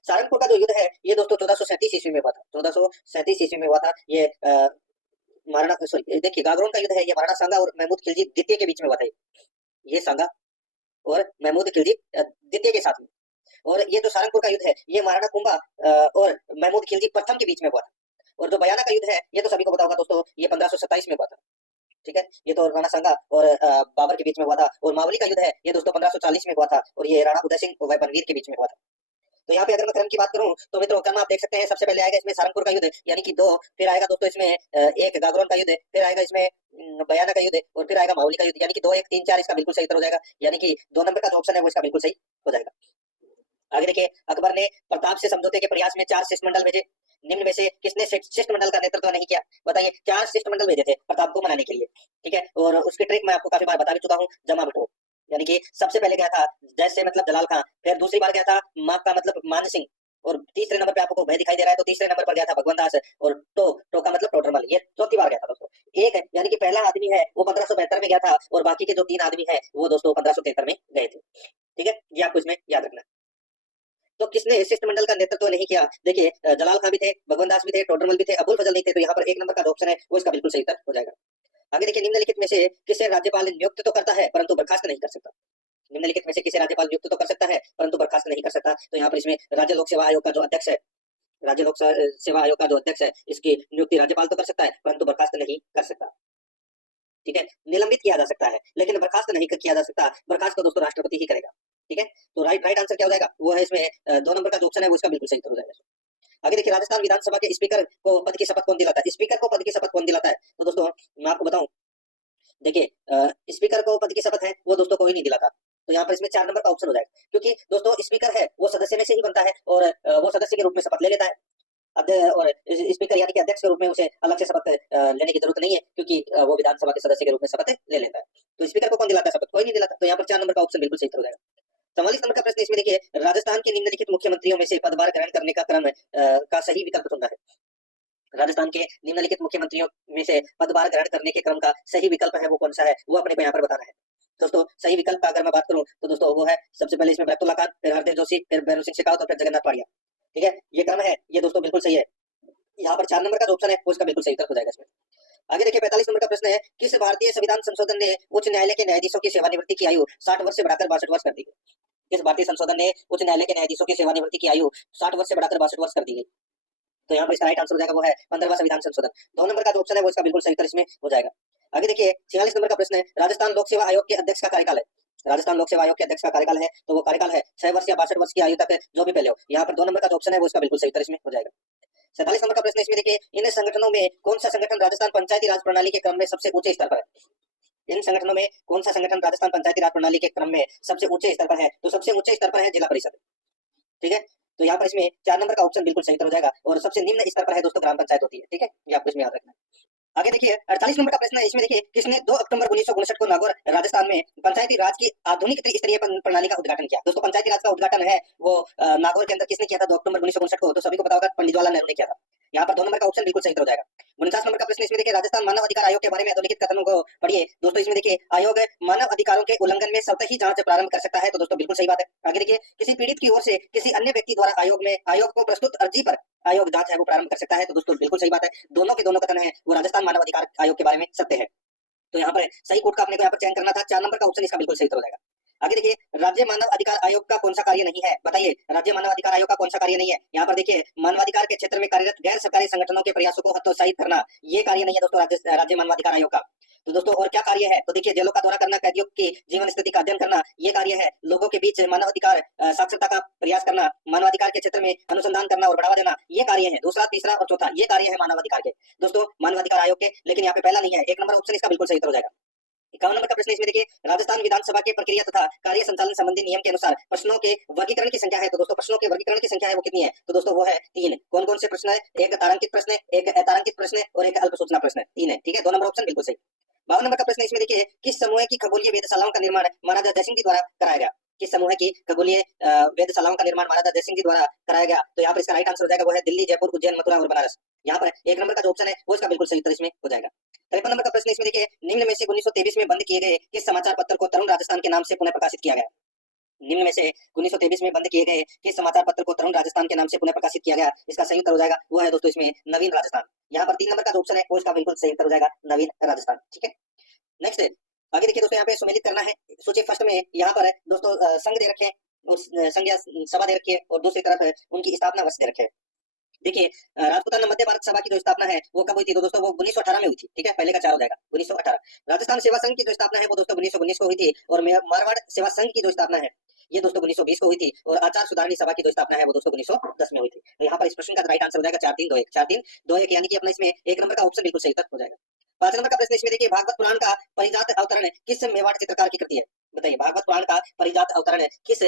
सारंगपुर का जो युद्ध है ये दोस्तों 1437 ईस्वी में हुआ था, 1437 ईस्वी में हुआ था। ये महाराणा सॉरी देखिए, गागरोन का युद्ध है ये महाराणा सांगा और महमूद खिलजी द्वितीय के बीच में हुआ था। ये सांगा और महमूद खिलजी द्वितीय के साथ में, और ये जो सारंगपुर का युद्ध है ये महाराणा कुंभा और महमूद खिलजी प्रथम के बीच में हुआ था। और जो बयाना का युद्ध है ये तो सभी को पता होगा दोस्तों, ये 1527 में हुआ था, ठीक है, ये तो राणा सांगा और बाबर के बीच में हुआ था। और मावली का युद्ध है ये दोस्तों 1540 में हुआ था, और ये राणा उदय सिंह और बनवीर के बीच में हुआ था। तो यहाँ पे अगर मैं क्रम की बात करूं तो मित्रों क्रम आप देख सकते हैं, सबसे पहले आएगा इसमें सारंगपुर का युद्ध यानी कि 2, फिर आएगा दोस्तों इसमें 1 गागरोन का युद्ध, फिर आएगा इसमें बयाना का युद्ध, और फिर आएगा मावली का युद्ध, यानी कि 2, 1, 3, 4 इसका बिल्कुल सही उत्तर हो जाएगा, यानी कि 2 नंबर का जो ऑप्शन है वो इसका बिल्कुल सही हो जाएगा। आगे देखिए, अकबर ने प्रताप से समझौते के प्रयास में 4 शिष्टमंडल भेजे, निम्न में से किसने शिष्टमंडल का नेतृत्व नहीं किया? बताइए, 4 शिष्टमंडल भेजे थे प्रताप को मनाने के लिए, ठीक है, और उसकी ट्रिक मैं आपको काफी बार बता भी चुका हूँ, जमा बटो, यानी कि सबसे पहले गया था जैसे मतलब जलाल खां, फिर दूसरी बार गया था माँ का मतलब मान सिंह, और तीसरे नंबर पे आपको भय दिखाई दे रहा है तो तीसरे नंबर पर गया था भगवंत दास, और टो का मतलब टोडरमल, ये चौथी बार गया था दोस्तों। एक है यानी कि पहला आदमी है वो 1572 में गया था, और बाकी के जो 3 आदमी है वो दोस्तों 1573 में गए थे, ठीक है, ये आपको इसमें याद रखना है। तो किसने शिष्टमंडल का नेतृत्व नहीं किया? देखिए, जलाल खां भी थे, भगवंत दास भी थे, टोडरमल भी थे, अबुल फजल नहीं थे। तो यहाँ पर 1 नंबर का ऑप्शन है वो इसका बिल्कुल सही उत्तर हो जाएगा। आगे देखिए, निम्नलिखित में से किसे राज्यपाल नियुक्त तो करता है परंतु बर्खास्त नहीं कर सकता? निम्नलिखित में से किसे राज्यपाल नियुक्त तो कर सकता है परंतु बर्खास्त नहीं कर सकता? तो यहाँ पर इसमें राज्य लोक सेवा आयोग का जो अध्यक्ष है राज्य लोक सेवा आयोग का जो अध्यक्ष है इसकी नियुक्ति राज्यपाल तो कर सकता है परंतु बर्खास्त नहीं कर सकता। ठीक है, निलंबित किया जा सकता है लेकिन बर्खास्त नहीं किया जा सकता। बर्खास्त तो दोस्तों राष्ट्रपति ही करेगा। ठीक है, तो राइट आंसर क्या हो जाएगा, वो है इसमें 2 नंबर का जो ऑप्शन है वो इसका बिल्कुल सही उत्तर हो जाएगा। आगे देखिए, राजस्थान विधानसभा के स्पीकर को पद की शपथ कौन दिलाता है? स्पीकर को पद की शपथ कौन दिलाता है? तो दोस्तों मैं आपको बताऊं, देखिए स्पीकर को पद की शपथ है वो दोस्तों कोई नहीं दिलाता। तो यहाँ पर इसमें 4 नंबर का ऑप्शन हो जाएगा, क्योंकि दोस्तों स्पीकर है वो सदस्य में से ही बनता है और वो सदस्य के रूप में शपथ ले लेता है। और स्पीकर यानी कि अध्यक्ष के रूप में उसे अलग से शपथ लेने की जरूरत नहीं है, क्योंकि वो विधानसभा के सदस्य के रूप में शपथ ले लेता है। तो स्पीकर को कौन दिलाता है शपथ? कोई नहीं दिलाता। तो यहाँ पर 4 नंबर का ऑप्शन बिल्कुल सही उत्तर हो जाएगा। 44 नंबर का प्रश्न इसमें देखिए, राजस्थान के निम्नलिखित मुख्यमंत्रियों में से पदभार ग्रहण करने का क्रम का सही विकल्प चुनना है। राजस्थान के निम्नलिखित मुख्यमंत्रियों में से पदभार ग्रहण करने के क्रम का सही विकल्प है वो कौन सा है, वो अपने को यहाँ पर बताना है। दोस्तों सही विकल्प का अगर मैं बात करूं तो दोस्तों वो है सबसे पहले इसमें बैतुल्ला खान, फिर हरदेव जोशी, फिर भैरों सिंह शेखावत और फिर जगन्नाथ पाड़िया। ठीक है, ये क्रम है, ये दोस्तों बिल्कुल सही है। यहाँ पर 4 नंबर का जो ऑप्शन है वो इसका बिल्कुल सही उत्तर हो जाएगा इसमें। आगे देखिए, 45 नंबर का प्रश्न है, किस भारतीय संविधान संशोधन ने उच्च न्यायालय के न्यायाधीशों की सेवानिवृत्ति की आयु 60 वर्ष से बढ़ाकर 62 वर्ष कर दी गई? किस भारतीय संशोधन ने उच्च न्यायालय के न्यायाधीशों की सेवानिवृत्ति की आयु 60 वर्ष से बढ़ाकर 62 वर्ष कर दी गई? तो यहाँ पर इसका राइट आंसर हो जाएगा वो है 15वां संविधान संशोधन। 2 नंबर का जो ऑप्शन है वो इसका बिल्कुल सही उत्तर इसमें हो जाएगा। आगे देखिए, 46 नंबर का प्रश्न है, राजस्थान लोक सेवा आयोग के अध्यक्ष का कार्यकाल है। राजस्थान लोक सेवा आयोग के अध्यक्ष का कार्यकाल है तो वो कार्यकाल है 6 वर्ष या 62 वर्ष की आयु तक, जो भी पहले हो। यहाँ पर 2 नंबर का जो ऑप्शन है वो इसका बिल्कुल सही उत्तर इसमें हो जाएगा। 47 नंबर का प्रश्न इसमें देखिए, इन संगठनों में कौन सा संगठन राजस्थान पंचायती राज प्रणाली के क्रम में सबसे ऊंचे स्तर पर है? इन संगठनों में कौन सा संगठन राजस्थान पंचायती राज प्रणाली के क्रम में सबसे ऊंचे स्तर पर है? तो सबसे ऊंचे स्तर पर है जिला परिषद। ठीक है, तो यहाँ पर इसमें 4 नंबर का ऑप्शन बिल्कुल सही उत्तर हो जाएगा और सबसे निम्न स्तर पर है दोस्तों ग्राम पंचायत होती है। ठीक है, ये आपको इसमें याद रखना है। आगे देखिए, 48 नंबर का प्रश्न है, इसमें देखिए, किसने 2 अक्टूबर 1959 को नागौर राजस्थान में पंचायती राज की आधुनिक त्रिस्तरीय प्रणाली का उद्घाटन किया? दोस्तों पंचायती राज का उद्घाटन है वो नागौर के अंदर किसने किया था 2 अक्टूबर 1959 को? तो सभी को पता होगा, पंडित जवाहरलाल नेहरू ने किया था। यहाँ पर 2 नंबर का ऑप्शन बिल्कुल सही उत्तर हो जाएगा। 49 नंबर का प्रश्न इसमें देखिए, राजस्थान मानव अधिकार आयोग के बारे में अधोलिखित कथनों को पढ़िए। दोस्तों इसमें देखिए, आयोग मानव अधिकारों के उल्लंघन में स्वतः ही जांच प्रारंभ कर सकता है, तो दोस्तों बिल्कुल सही बात है। आगे देखिए, किसी पीड़ित की ओर से किसी अन्य व्यक्ति द्वारा आयोग को प्रस्तुत अर्जी पर आयोग जांच है वो प्रारंभ कर सकता है, तो दोस्तों बिल्कुल सही बात है। दोनों के दोनों कथन है वो राजस्थान मानव अधिकार आयोग के बारे में सत्य है। तो यहाँ पर सही कोड का अपने को यहाँ पर चयन करना था। 4 नंबर का ऑप्शन इसका बिल्कुल सही उत्तर हो जाएगा। आगे देखिए, राज्य मानव अधिकार आयोग का कौन सा कार्य नहीं है? बताइए, राज्य मानव अधिकार आयोग का कौन सा कार्य नहीं है? यहाँ पर देखिए, मानवाधिकार के क्षेत्र में कार्यरत गैर सरकारी संगठनों के प्रयासों को हतोत्साहित करना, ये कार्य नहीं है दोस्तों राज्य मानवाधिकार आयोग का। तो दोस्तों और क्या कार्य है? तो देखिए, जेलों का दौरा करना, कैदियों की जीवन स्थिति का अध्ययन करना, ये कार्य है। लोगों के बीच मानवाधिकार साक्षरता का प्रयास करना, मानवाधिकार के क्षेत्र में अनुसंधान करना और बढ़ावा देना, ये कार्य है। दूसरा, तीसरा और चौथा ये कार्य है मानवाधिकार के दोस्तों, मानवाधिकार आयोग के। लेकिन यहाँ पे पहला नहीं है, 1 नंबर ऑप्शन इसका बिल्कुल सही उत्तर हो जाएगा। 51 नंबर का प्रश्न इसमें देखिए, राजस्थान विधानसभा के प्रक्रिया तथा कार्य संचालन संबंधी नियम के अनुसार प्रश्नों के वर्गीकरण की संख्या है। तो दोस्तों प्रश्नों के वर्गीकरण की संख्या है वो कितनी है? तो दोस्तों वो है 3। कौन कौन से प्रश्न है? एक तारांकित प्रश्न, एक अतारांकित प्रश्न और एक अल्प सूचना प्रश्न, 3 है। ठीक है, 2 नंबर ऑप्शन बिल्कुल सही। 52 नंबर का प्रश्न इसमें देखिए, किस समूह की खगोलीय वेधशालाओं का निर्माण महाराजा जयसिंह जी द्वारा कराया गया? किस समूह की खगोलीय वेधशालाओं का निर्माण महाराजा जयसिंह जी द्वारा कराया गया? तो यहाँ पर इसका राइट आंसर हो जाएगा वो है दिल्ली, जयपुर, उज्जैन, मथुरा और बनारस। यहाँ पर 1 नंबर का जो ऑप्शन है वो इसका बिल्कुल सही उत्तर इसमें हो जाएगा। 53 नंबर का प्रश्न इसमें देखिए, निम्न में से 1923 में बंद किए गए किस समाचार पत्र को तरुण राजस्थान के नाम से पुनः प्रकाशित किया गया? निम्न में से 1923 में बंद किए गए किस समाचार पत्र को तरुण राजस्थान के नाम से पुनः प्रकाशित किया गया? इसका सही उत्तर हो जाएगा वो है दोस्तों इसमें नवीन राजस्थान। यहाँ पर 3 नंबर का जो ऑप्शन है वो इसका बिल्कुल सही उत्तर हो जाएगा नवीन राजस्थान। ठीक है, नेक्स्ट आगे देखिए दोस्तों, यहाँ पे सुमेलित करना है। सूची फर्स्ट में यहाँ पर दोस्तों संघ दे रखे और संघ या सभा दे रखी है और दूसरी तरफ उनकी स्थापना वर्ष दे रखे है। देखिए, राजपूताना मध्य भारत सभा की जो स्थापना है वो कब हुई थी? तो दोस्तों वो 1918 में हुई थी। ठीक है, पहले का 4 हो जाएगा 1918। राजस्थान सेवा संघ की जो स्थापना है वो दोस्तों 1919 को हुई थी और मारवाड़ सेवा संघ की जो स्थापना है ये दोस्तों 1920 को हुई थी और आचार सुधारणी सभा की जो स्थापना है वो दोस्तों 1910 में हुई थी। तो यहाँ पर इस प्रश्न का राइट आंसर हो जाएगा 4-3-2-1 4-3-2-1, यानी कि अपना इसमें 1 नंबर का ऑप्शन बिल्कुल सही उत्तर हो जाएगा। 5 नंबर का प्रश्न इसमें देखिए, भागवत पुराण का परिजात अवतरण किस मेवाड़ चित्रकार की कृति है? बताइए, भागवत पुराण का परिजात अवतरण किस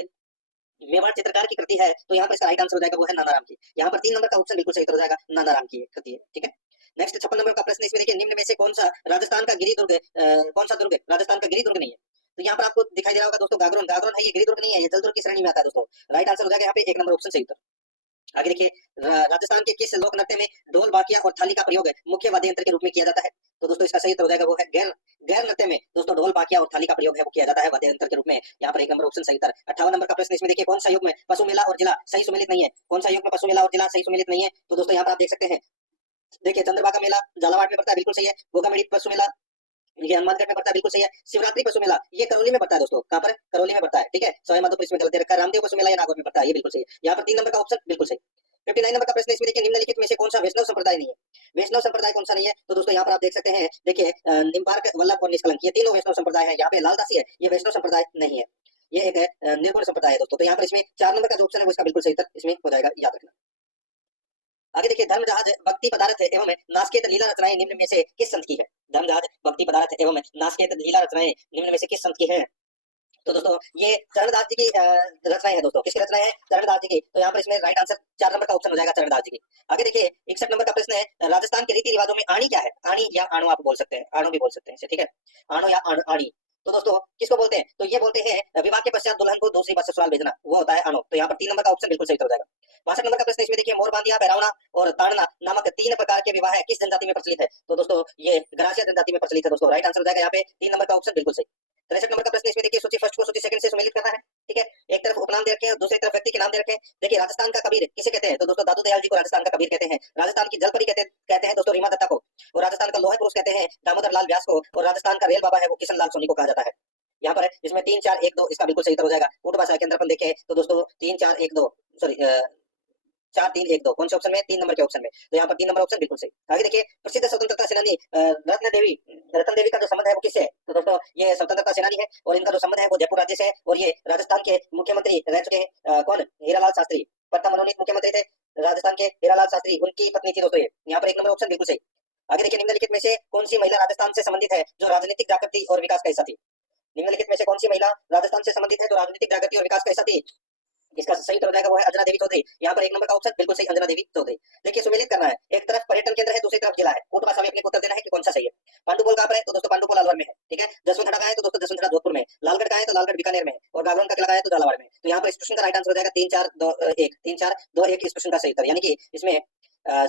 मेवाड़ चित्रकार की कृति है? तो यहाँ पर इसका राइट आंसर हो जाएगा वो है नानाराम की। यहाँ पर 3 नंबर का ऑप्शन बिल्कुल सही उत्तर हो जाएगा, नानाराम की कृति है। ठीक है, नेक्स्ट 56 नंबर का प्रश्न इसमें देखिए, निम्न में से कौन सा राजस्थान का गिरी दुर्ग कौन सा दुर्ग राजस्थान का गिरी दुर्ग नहीं है? तो यहाँ पर आपको दिखाई दे रहा होगा दोस्तों गागरोन, गागरोन है, ये गिरी दुर्ग नहीं है, ये जल दुर्ग की श्रेणी में आता है दोस्तों। राइट आंसर हो जाएगा यहाँ पे 1 नंबर ऑप्शन सही उत्तर। आगे देखिए, राजस्थान के किस लोक नृत्य में ढोल, बाकिया और थाली का प्रयोग मुख्य वाद्य यंत्र के रूप में किया जाता है? तो दोस्तों इसका सही उत्तर हो जाएगा वो है गैर नृत्य में दोस्तों ढोल, बाकिया और थाली का प्रयोग है वो किया जाता है वाद्य यंत्र के रूप में। यहाँ पर 1 नंबर ऑप्शन सही उत्तर। 58 नंबर का प्रश्न इसमें देखिए, कौन सा युग में पशु मेला और जिला सही सुमेलित नहीं है? कौन सा युग में पशु मेला और जिला सही सुमेलित नहीं है? तो दोस्तों यहाँ पर आप देख सकते हैं, देखिए चंद्रभागा मेला झालावाड़ में पड़ता है, बिल्कुल सही है। गोगामेड़ी पशु मेला ये हनुमानगढ़ में पड़ता है, बिल्कुल सही है। शिवरात्रि पशु मेला ये करौली में पड़ता है दोस्तों, कहाँ पर? करौली में पड़ता है। ठीक है, सवाई माधोपुर इसमें गलत रखा है। रामदेव पशु मेला ये नागौर में पड़ता है, ये बिल्कुल सही है। यहाँ पर 3 नंबर का ऑप्शन बिल्कुल सही। 59 नंबर का प्रश्न इसमें देखिए, निम्नलिखित में से कौन सा वैष्णव संप्रदाय नहीं है? वैष्णव संप्रदाय कौन सा नहीं है? तो दोस्तों यहाँ पर आप देख सकते हैं, देखिए निम्बार्क, वल्लभ और निष्कलंक, ये तीनों वैष्णव संप्रदाय है। यहाँ पे लालदासी है, ये वैष्णव संप्रदाय नहीं है, ये एक निर्गुण संप्रदाय है दोस्तों। तो यहाँ पर इसमें 4 नंबर का जो ऑप्शन है वो इसका बिल्कुल सही उत्तर इसमें हो जाएगा, याद रखना। आगे देखिए, धर्म जहाज भक्ति पदार्थ एवं नासकेत लीला रचनाएं निम्न में से किस संत की है? धर्म जहाज भक्ति पदार्थ एवं नासकेत लीला रचनाएं निम्न में से किस संत की है? तो दोस्तों ये चरणदास जी की रचनाएं है दोस्तों। किसकी रचनाएं है? चरणदास जी की। तो यहाँ पर इसमें राइट आंसर 4 नंबर का ऑप्शन हो जाएगा, चरणदास जी की। आगे देखिए 61 नंबर का प्रश्न है, राजस्थान के रीति रिवाजों में आणी क्या है? आणी या आणो आप बोल सकते हैं, आणो भी बोल सकते हैं इसे, ठीक है, आणो या आणी। तो दोस्तों किसको बोलते हैं? तो ये बोलते हैं विवाह के पश्चात दुल्हन को दूसरी बार ससुराल भेजना, वो होता है आणो। तो यहाँ पर 3 नंबर का ऑप्शन बिल्कुल सही हो जाएगा। 62 नंबर का प्रश्न इसमें देखिए, मोर बांधिया, बहरावना और ताड़ना नामक 3 प्रकार के विवाह किस जनजाति में प्रचलित है? तो दोस्तों ये ग्रासिया जनजाति में प्रचलित है दोस्तों। राइट आंसर हो जाएगा यहाँ पे 3 नंबर का ऑप्शन बिल्कुल सही। 63 नंबर का प्रश्न इसमें देखिए, सूची फर्स्ट को सूची सेकंड से सुमेलित करना है, ठीक है। एक तरफ उपनाम दे रखे हैं, दूसरी तरफ व्यक्ति के नाम दे रखे हैं। देखिए राजस्थान का कबीर किसे कहते हैं? तो दोस्तों दादू दयाल जी को राजस्थान का कबीर कहते हैं। राजस्थान की जलपरी कहते हैं दोस्तों रीमा दत्ता को। और राजस्थान का लोहा पुरुष कहते हैं दामोदर लाल व्यास को। और राजस्थान का रेल बाबा है वो किशन लाल सोनी को कहा जाता है। यहाँ पर इसमें 3 4 1 2 इसका बिल्कुल सही उत्तर हो जाएगा। उर्दू भाषा के अंदर अपन देखें तो दोस्तों 3 4 1 2 सॉरी 4 3 1 2 कौन से ऑप्शन में? 3 नंबर के ऑप्शन में। तो यहाँ पर 3 नंबर ऑप्शन बिल्कुल सही। आगे देखिए, प्रसिद्ध स्वतंत्रता सेनानी रत्न देवी का जो संबंध है वो किससे है? तो दोस्तों ये स्वतंत्रता सेनानी है और इनका जो संबंध है वो जयपुर राज्य से है। और ये राजस्थान के मुख्यमंत्री रह चुके हैं, कौन? हीरालाल शास्त्री, प्रथम मनोनीत मुख्यमंत्री थे राजस्थान के हीरालाल शास्त्री, उनकी पत्नी थी दोस्तों ये। यहाँ पर 1 नंबर ऑप्शन बिल्कुल सही। आगे देखिए, निम्नलिखित में से कौन सी महिला राजस्थान से संबंधित है जो राजनीतिक जागृति और विकास का हिस्सा थी? निम्नलिखित में से कौन सी महिला राजस्थान से संबंधित है जो राजनीतिक जागृति और विकास का हिस्सा थी? इसका सही उत्तर हो जाएगा वो है अंजना देवी चौधरी। यहाँ पर 1 नंबर का ऑप्शन बिल्कुल सही, अंजना देवी चौधरी। देखिए सुमेलित करना है, एक तरफ पर्यटन केंद्र है, दूसरी तरफ जिला है। कोट भाषा में अपने को उत्तर देना है कि कौन सा सही है। पांडुपोल कहाँ पर है? तो दोस्तों पांडुपोल अलवर में है, ठीक है। जसवंतगढ़ कहाँ है? तो दोस्तों जसवंतगढ़ जोधपुर में है। लालगढ़ कहाँ है? तो लालगढ़ बीकानेर में है। और गागवन का किला कहाँ है? तो झालावाड़ में। तो यहाँ पर इस प्रश्न का राइट आंसर हो जाएगा 3 4 2 1 3 4 2 1 इस प्रश्न का सही उत्तर, यानी कि इसमें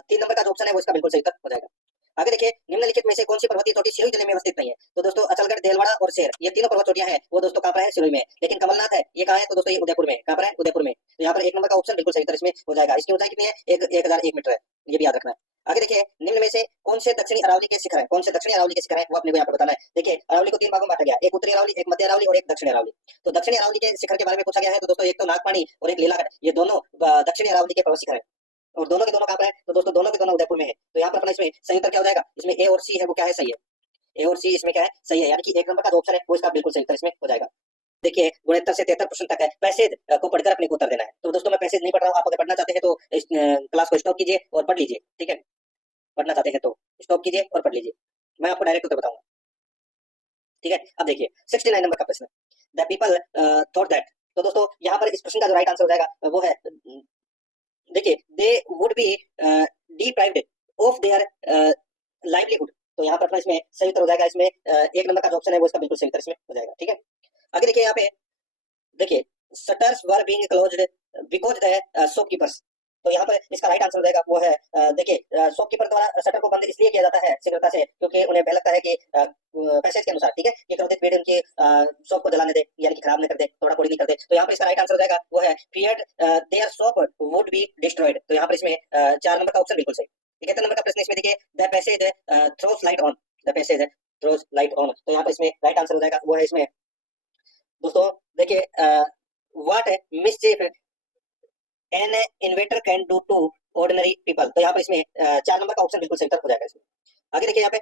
3 नंबर का जो ऑप्शन है वो इसका बिल्कुल सही उत्तर हो जाएगा। आगे देखिए, निम्नलिखित में से कौन सी पर्वतीय चोटी सिरोही जिले में अवस्थित नहीं है? तो दोस्तों अचलगढ़, देलवाड़ा और शेर, ये तीनों पर्वत चोटियां हैं, वो दोस्तों कहाँ पर है? सिरोही में। लेकिन कमलनाथ है, ये कहाँ है? तो दोस्तों ये उदयपुर में। कहाँ पर है? उदयपुर में। तो यहाँ पर 1 नंबर का ऑप्शन बिल्कुल सही उत्तर इसमें हो जाएगा। इसकी ऊंचाई कितनी है? 1001 मीटर है, ये भी याद रखना है। आगे देखिए, निम्न में से कौन से दक्षिणी अरावली के शिखर है? कौन से दक्षिणी अरावली के शिखर है वो अपने को यहाँ पर बताना है। देखिए अरावली को 3 भागों में बांटा गया, एक उत्तरी अरावली, एक मध्य अरावली और एक दक्षिणी अरावली। तो दक्षिणी अरावली के शिखर के बारे में पूछा गया है। तो दोस्तों एक तो नागपानी और एक लीलागढ़, ये दोनों दक्षिणी अरावली के पर्वत शिखर है। और दोनों के दोनों कहाँ पर है? तो दोस्तों दोनों के दोनों उदयपुर में है। तो यहाँ पर अपना इसमें सही उत्तर क्या हो जाएगा? इसमें ए और सी है वो क्या है? सही है। ए और सी इसमें क्या है? सही है, यानी कि 1 नंबर का जो ऑप्शन है वो इसका बिल्कुल सही उत्तर इसमें हो जाएगा। देखिए 69 से 73 प्रश्न तक है, पैसेज को पढ़कर अपने को उत्तर देना है। तो दोस्तों मैं पैसेज नहीं पढ़ रहा हूँ, आप अगर पढ़ना चाहते हैं तो इस क्लास को स्टॉप कीजिए और पढ़ लीजिए, ठीक है। पढ़ना चाहते हैं तो स्टॉप कीजिए और पढ़ लीजिए, मैं आपको डायरेक्ट उत्तर बताऊंगा, ठीक है। अब देखिए 69 नंबर का प्रश्न, द पीपल थॉट दैट। तो दोस्तों यहाँ पर इस प्रश्न का जो राइट आंसर हो जाएगा वो है, देखिए they would be deprived of their livelihood. तो यहाँ पर अपना इसमें सही उत्तर हो जाएगा, इसमें 1 नंबर का जो ऑप्शन है वो इसका बिल्कुल सही उत्तर इसमें हो जाएगा, ठीक है। आगे देखिए यहाँ पे, देखिए shutters were being closed because the shopkeepers. तो यहाँ पर इसका राइट आंसर हो जाएगा वो है, देखिए शॉपकीपर द्वारा शटर को बंद इसलिए किया जाता है शीघ्रता से क्योंकि उन्हें भय लगता है कि पैसेज के अनुसार, ठीक है, ये क्रोधित भीड़ उनकी शॉप को जलाने दे, यानी कि खराब नहीं कर दे, तोड़ा फोड़ी नहीं कर दे। तो यहाँ पर इसका राइट आंसर हो जाएगा वो है feared their shop would be destroyed. तो यहाँ पर इसमें 4 नंबर का ऑप्शन बिल्कुल सही। 71 नंबर का प्रश्न इसमें देखिए, the passage throws light on, the passage throws light on. तो यहाँ पर इसमें राइट आंसर हो जाएगा वो है इसमें दोस्तों, देखिए what mischief an inventor can do to ordinary people. तो यहाँ पर इसमें 4 नंबर का ऑप्शन बिल्कुल सही हो जाएगा इसमें। आगे देखिए यहाँ पे,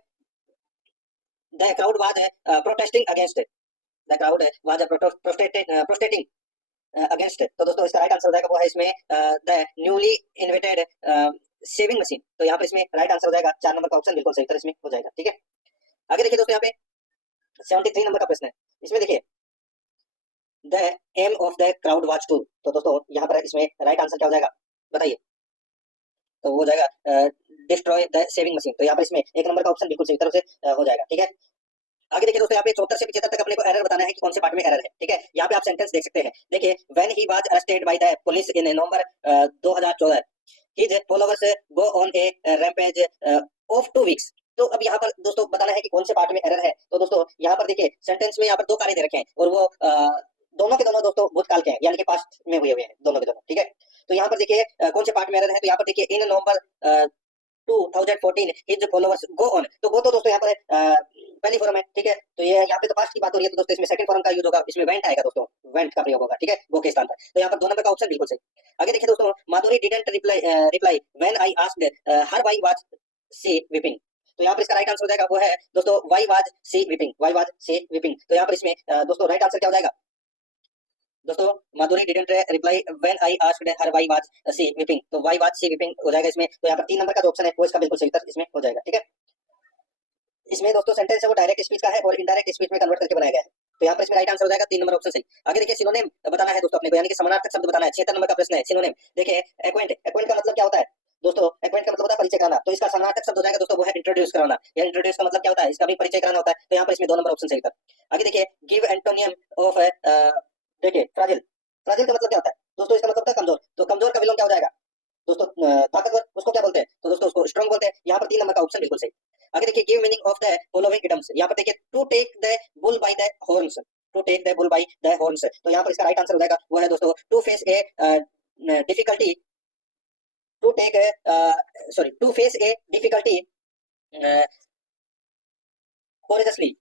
the crowd was protesting against, the crowd was protesting against. तो दोस्तों इसका राइट आंसर हो जाएगा वो है इसमें the newly invented saving machine. तो यहाँ पर इसमें राइट आंसर हो जाएगा 4 नंबर का ऑप्शन बिल्कुल सही इसमें हो जाएगा, ठीक है। आगे देखिए दोस्तों यहाँ पे 73 नंबर का प्रश्न है, इसमें देखिए the aim of the crowd watch to. तो दोस्तों यहाँ पर इसमें राइट आंसर क्या हो जाएगा बताइए? तो वो हो जाएगा डिस्ट्रॉय द सेविंग मशीन। तो यहाँ पर इसमें 1 नंबर का ऑप्शन बिल्कुल सही तरह से हो जाएगा, ठीक है। आगे देखिए दोस्तों यहाँ पे 74 से 75 तक अपने को एरर बताना है कि कौन से पार्ट में एरर है, ठीक है। यहाँ पे आप सेंटेंस देख सकते हैं, देखिए when he was arrested by the police in November 2014 his followers go on A rampage of 2 weeks. तो अब यहाँ पर दोस्तों बताना है कि कौन से पार्ट में एरर है। तो दोस्तों यहाँ पर देखिए सेंटेंस में यहाँ पर 2 कार्य दे रखे हैं और वो दोनों के दोनों दोस्तों भूतकाल के हैं, यानी कि पास्ट में हुए हैं दोनों के दोनों, ठीक है। तो यहाँ पर देखिए कौन से पार्ट में एरर है। तो यहाँ पर देखिए इन नवंबर 2014 हिज फॉलोअर्स गो ऑन। तो गो तो दोस्तों यहाँ पर पहली फॉर्म है, ठीक है। तो ये यहाँ पे तो पास्ट की बात हो रही है, तो दोस्तों इसमें सेकंड फॉर्म का यूज होगा, इसमें वेंट आएगा दोस्तों, वेंट का प्रयोग होगा, ठीक है, गो के स्थान पर। तो यहाँ पर 2 नंबर का ऑप्शन बिल्कुल सही। आगे देखिए दोस्तों, Madhuri didn't reply when I asked her why was she weeping. तो यहाँ पर इसका राइट आंसर हो जाएगा वो है दोस्तों why was she weeping, why was she weeping. तो यहाँ पर इसमें दोस्तों राइट आंसर क्या हो जाएगा दोस्तों, Madhuri didn't reply when I asked her why was she weeping. तो व्हाई वाज शी वीपिंग हो जाएगा इसमें। तो यहाँ पर 3 नंबर का जो ऑप्शन है वो इसका बिल्कुल सही उत्तर इसमें हो जाएगा, ठीक है। इसमें दोस्तों सेंटेंस है वो डायरेक्ट स्पीच का है और इनडायरेक्ट स्पीच में कन्वर्ट करके बनाया गया है। तो यहाँ पर इसमें राइट आंसर हो जाएगा 3 नंबर ऑप्शन सही। आगे देखिए सिनोनिम बताना है दोस्तों अपने को, यानी कि समानार्थक शब्द बताना है। 76 नंबर का प्रश्न है सिनोनिम। देखिए एक्वेंट, एक्वेंट का मतलब क्या होता है दोस्तों, एक्वेंट का मतलब होता है परिचय कराना। तो इसका समानार्थक शब्द हो जाएगा दोस्तों वो है इंट्रोड्यूस कराना। या इंट्रोड्यूस का मतलब क्या होता है, इसका भी परिचय कराना होता है। तो यहाँ पर इसमें 2 नंबर ऑप्शन सही था। आगे देखिए गिव एंटोनियम ऑफ, देखिए फ्राजिल, फ्राजिल का मतलब क्या होता है दोस्तों, इसका मतलब होता है कमजोर। तो कमजोर का विलोम क्या हो जाएगा दोस्तों, ताकतवर, उसको क्या बोलते हैं तो दोस्तों उसको स्ट्रांग बोलते हैं। यहाँ पर 3 नंबर का ऑप्शन बिल्कुल सही। आगे देखिए give meaning of the following idioms. यहाँ पर देखिए to take the bull by the horns, to take the bull by the horns. तो यहाँ पर इसका राइट आंसर हो जाएगा वो है दोस्तों to face a difficulty, to take sorry to face a difficulty courageously,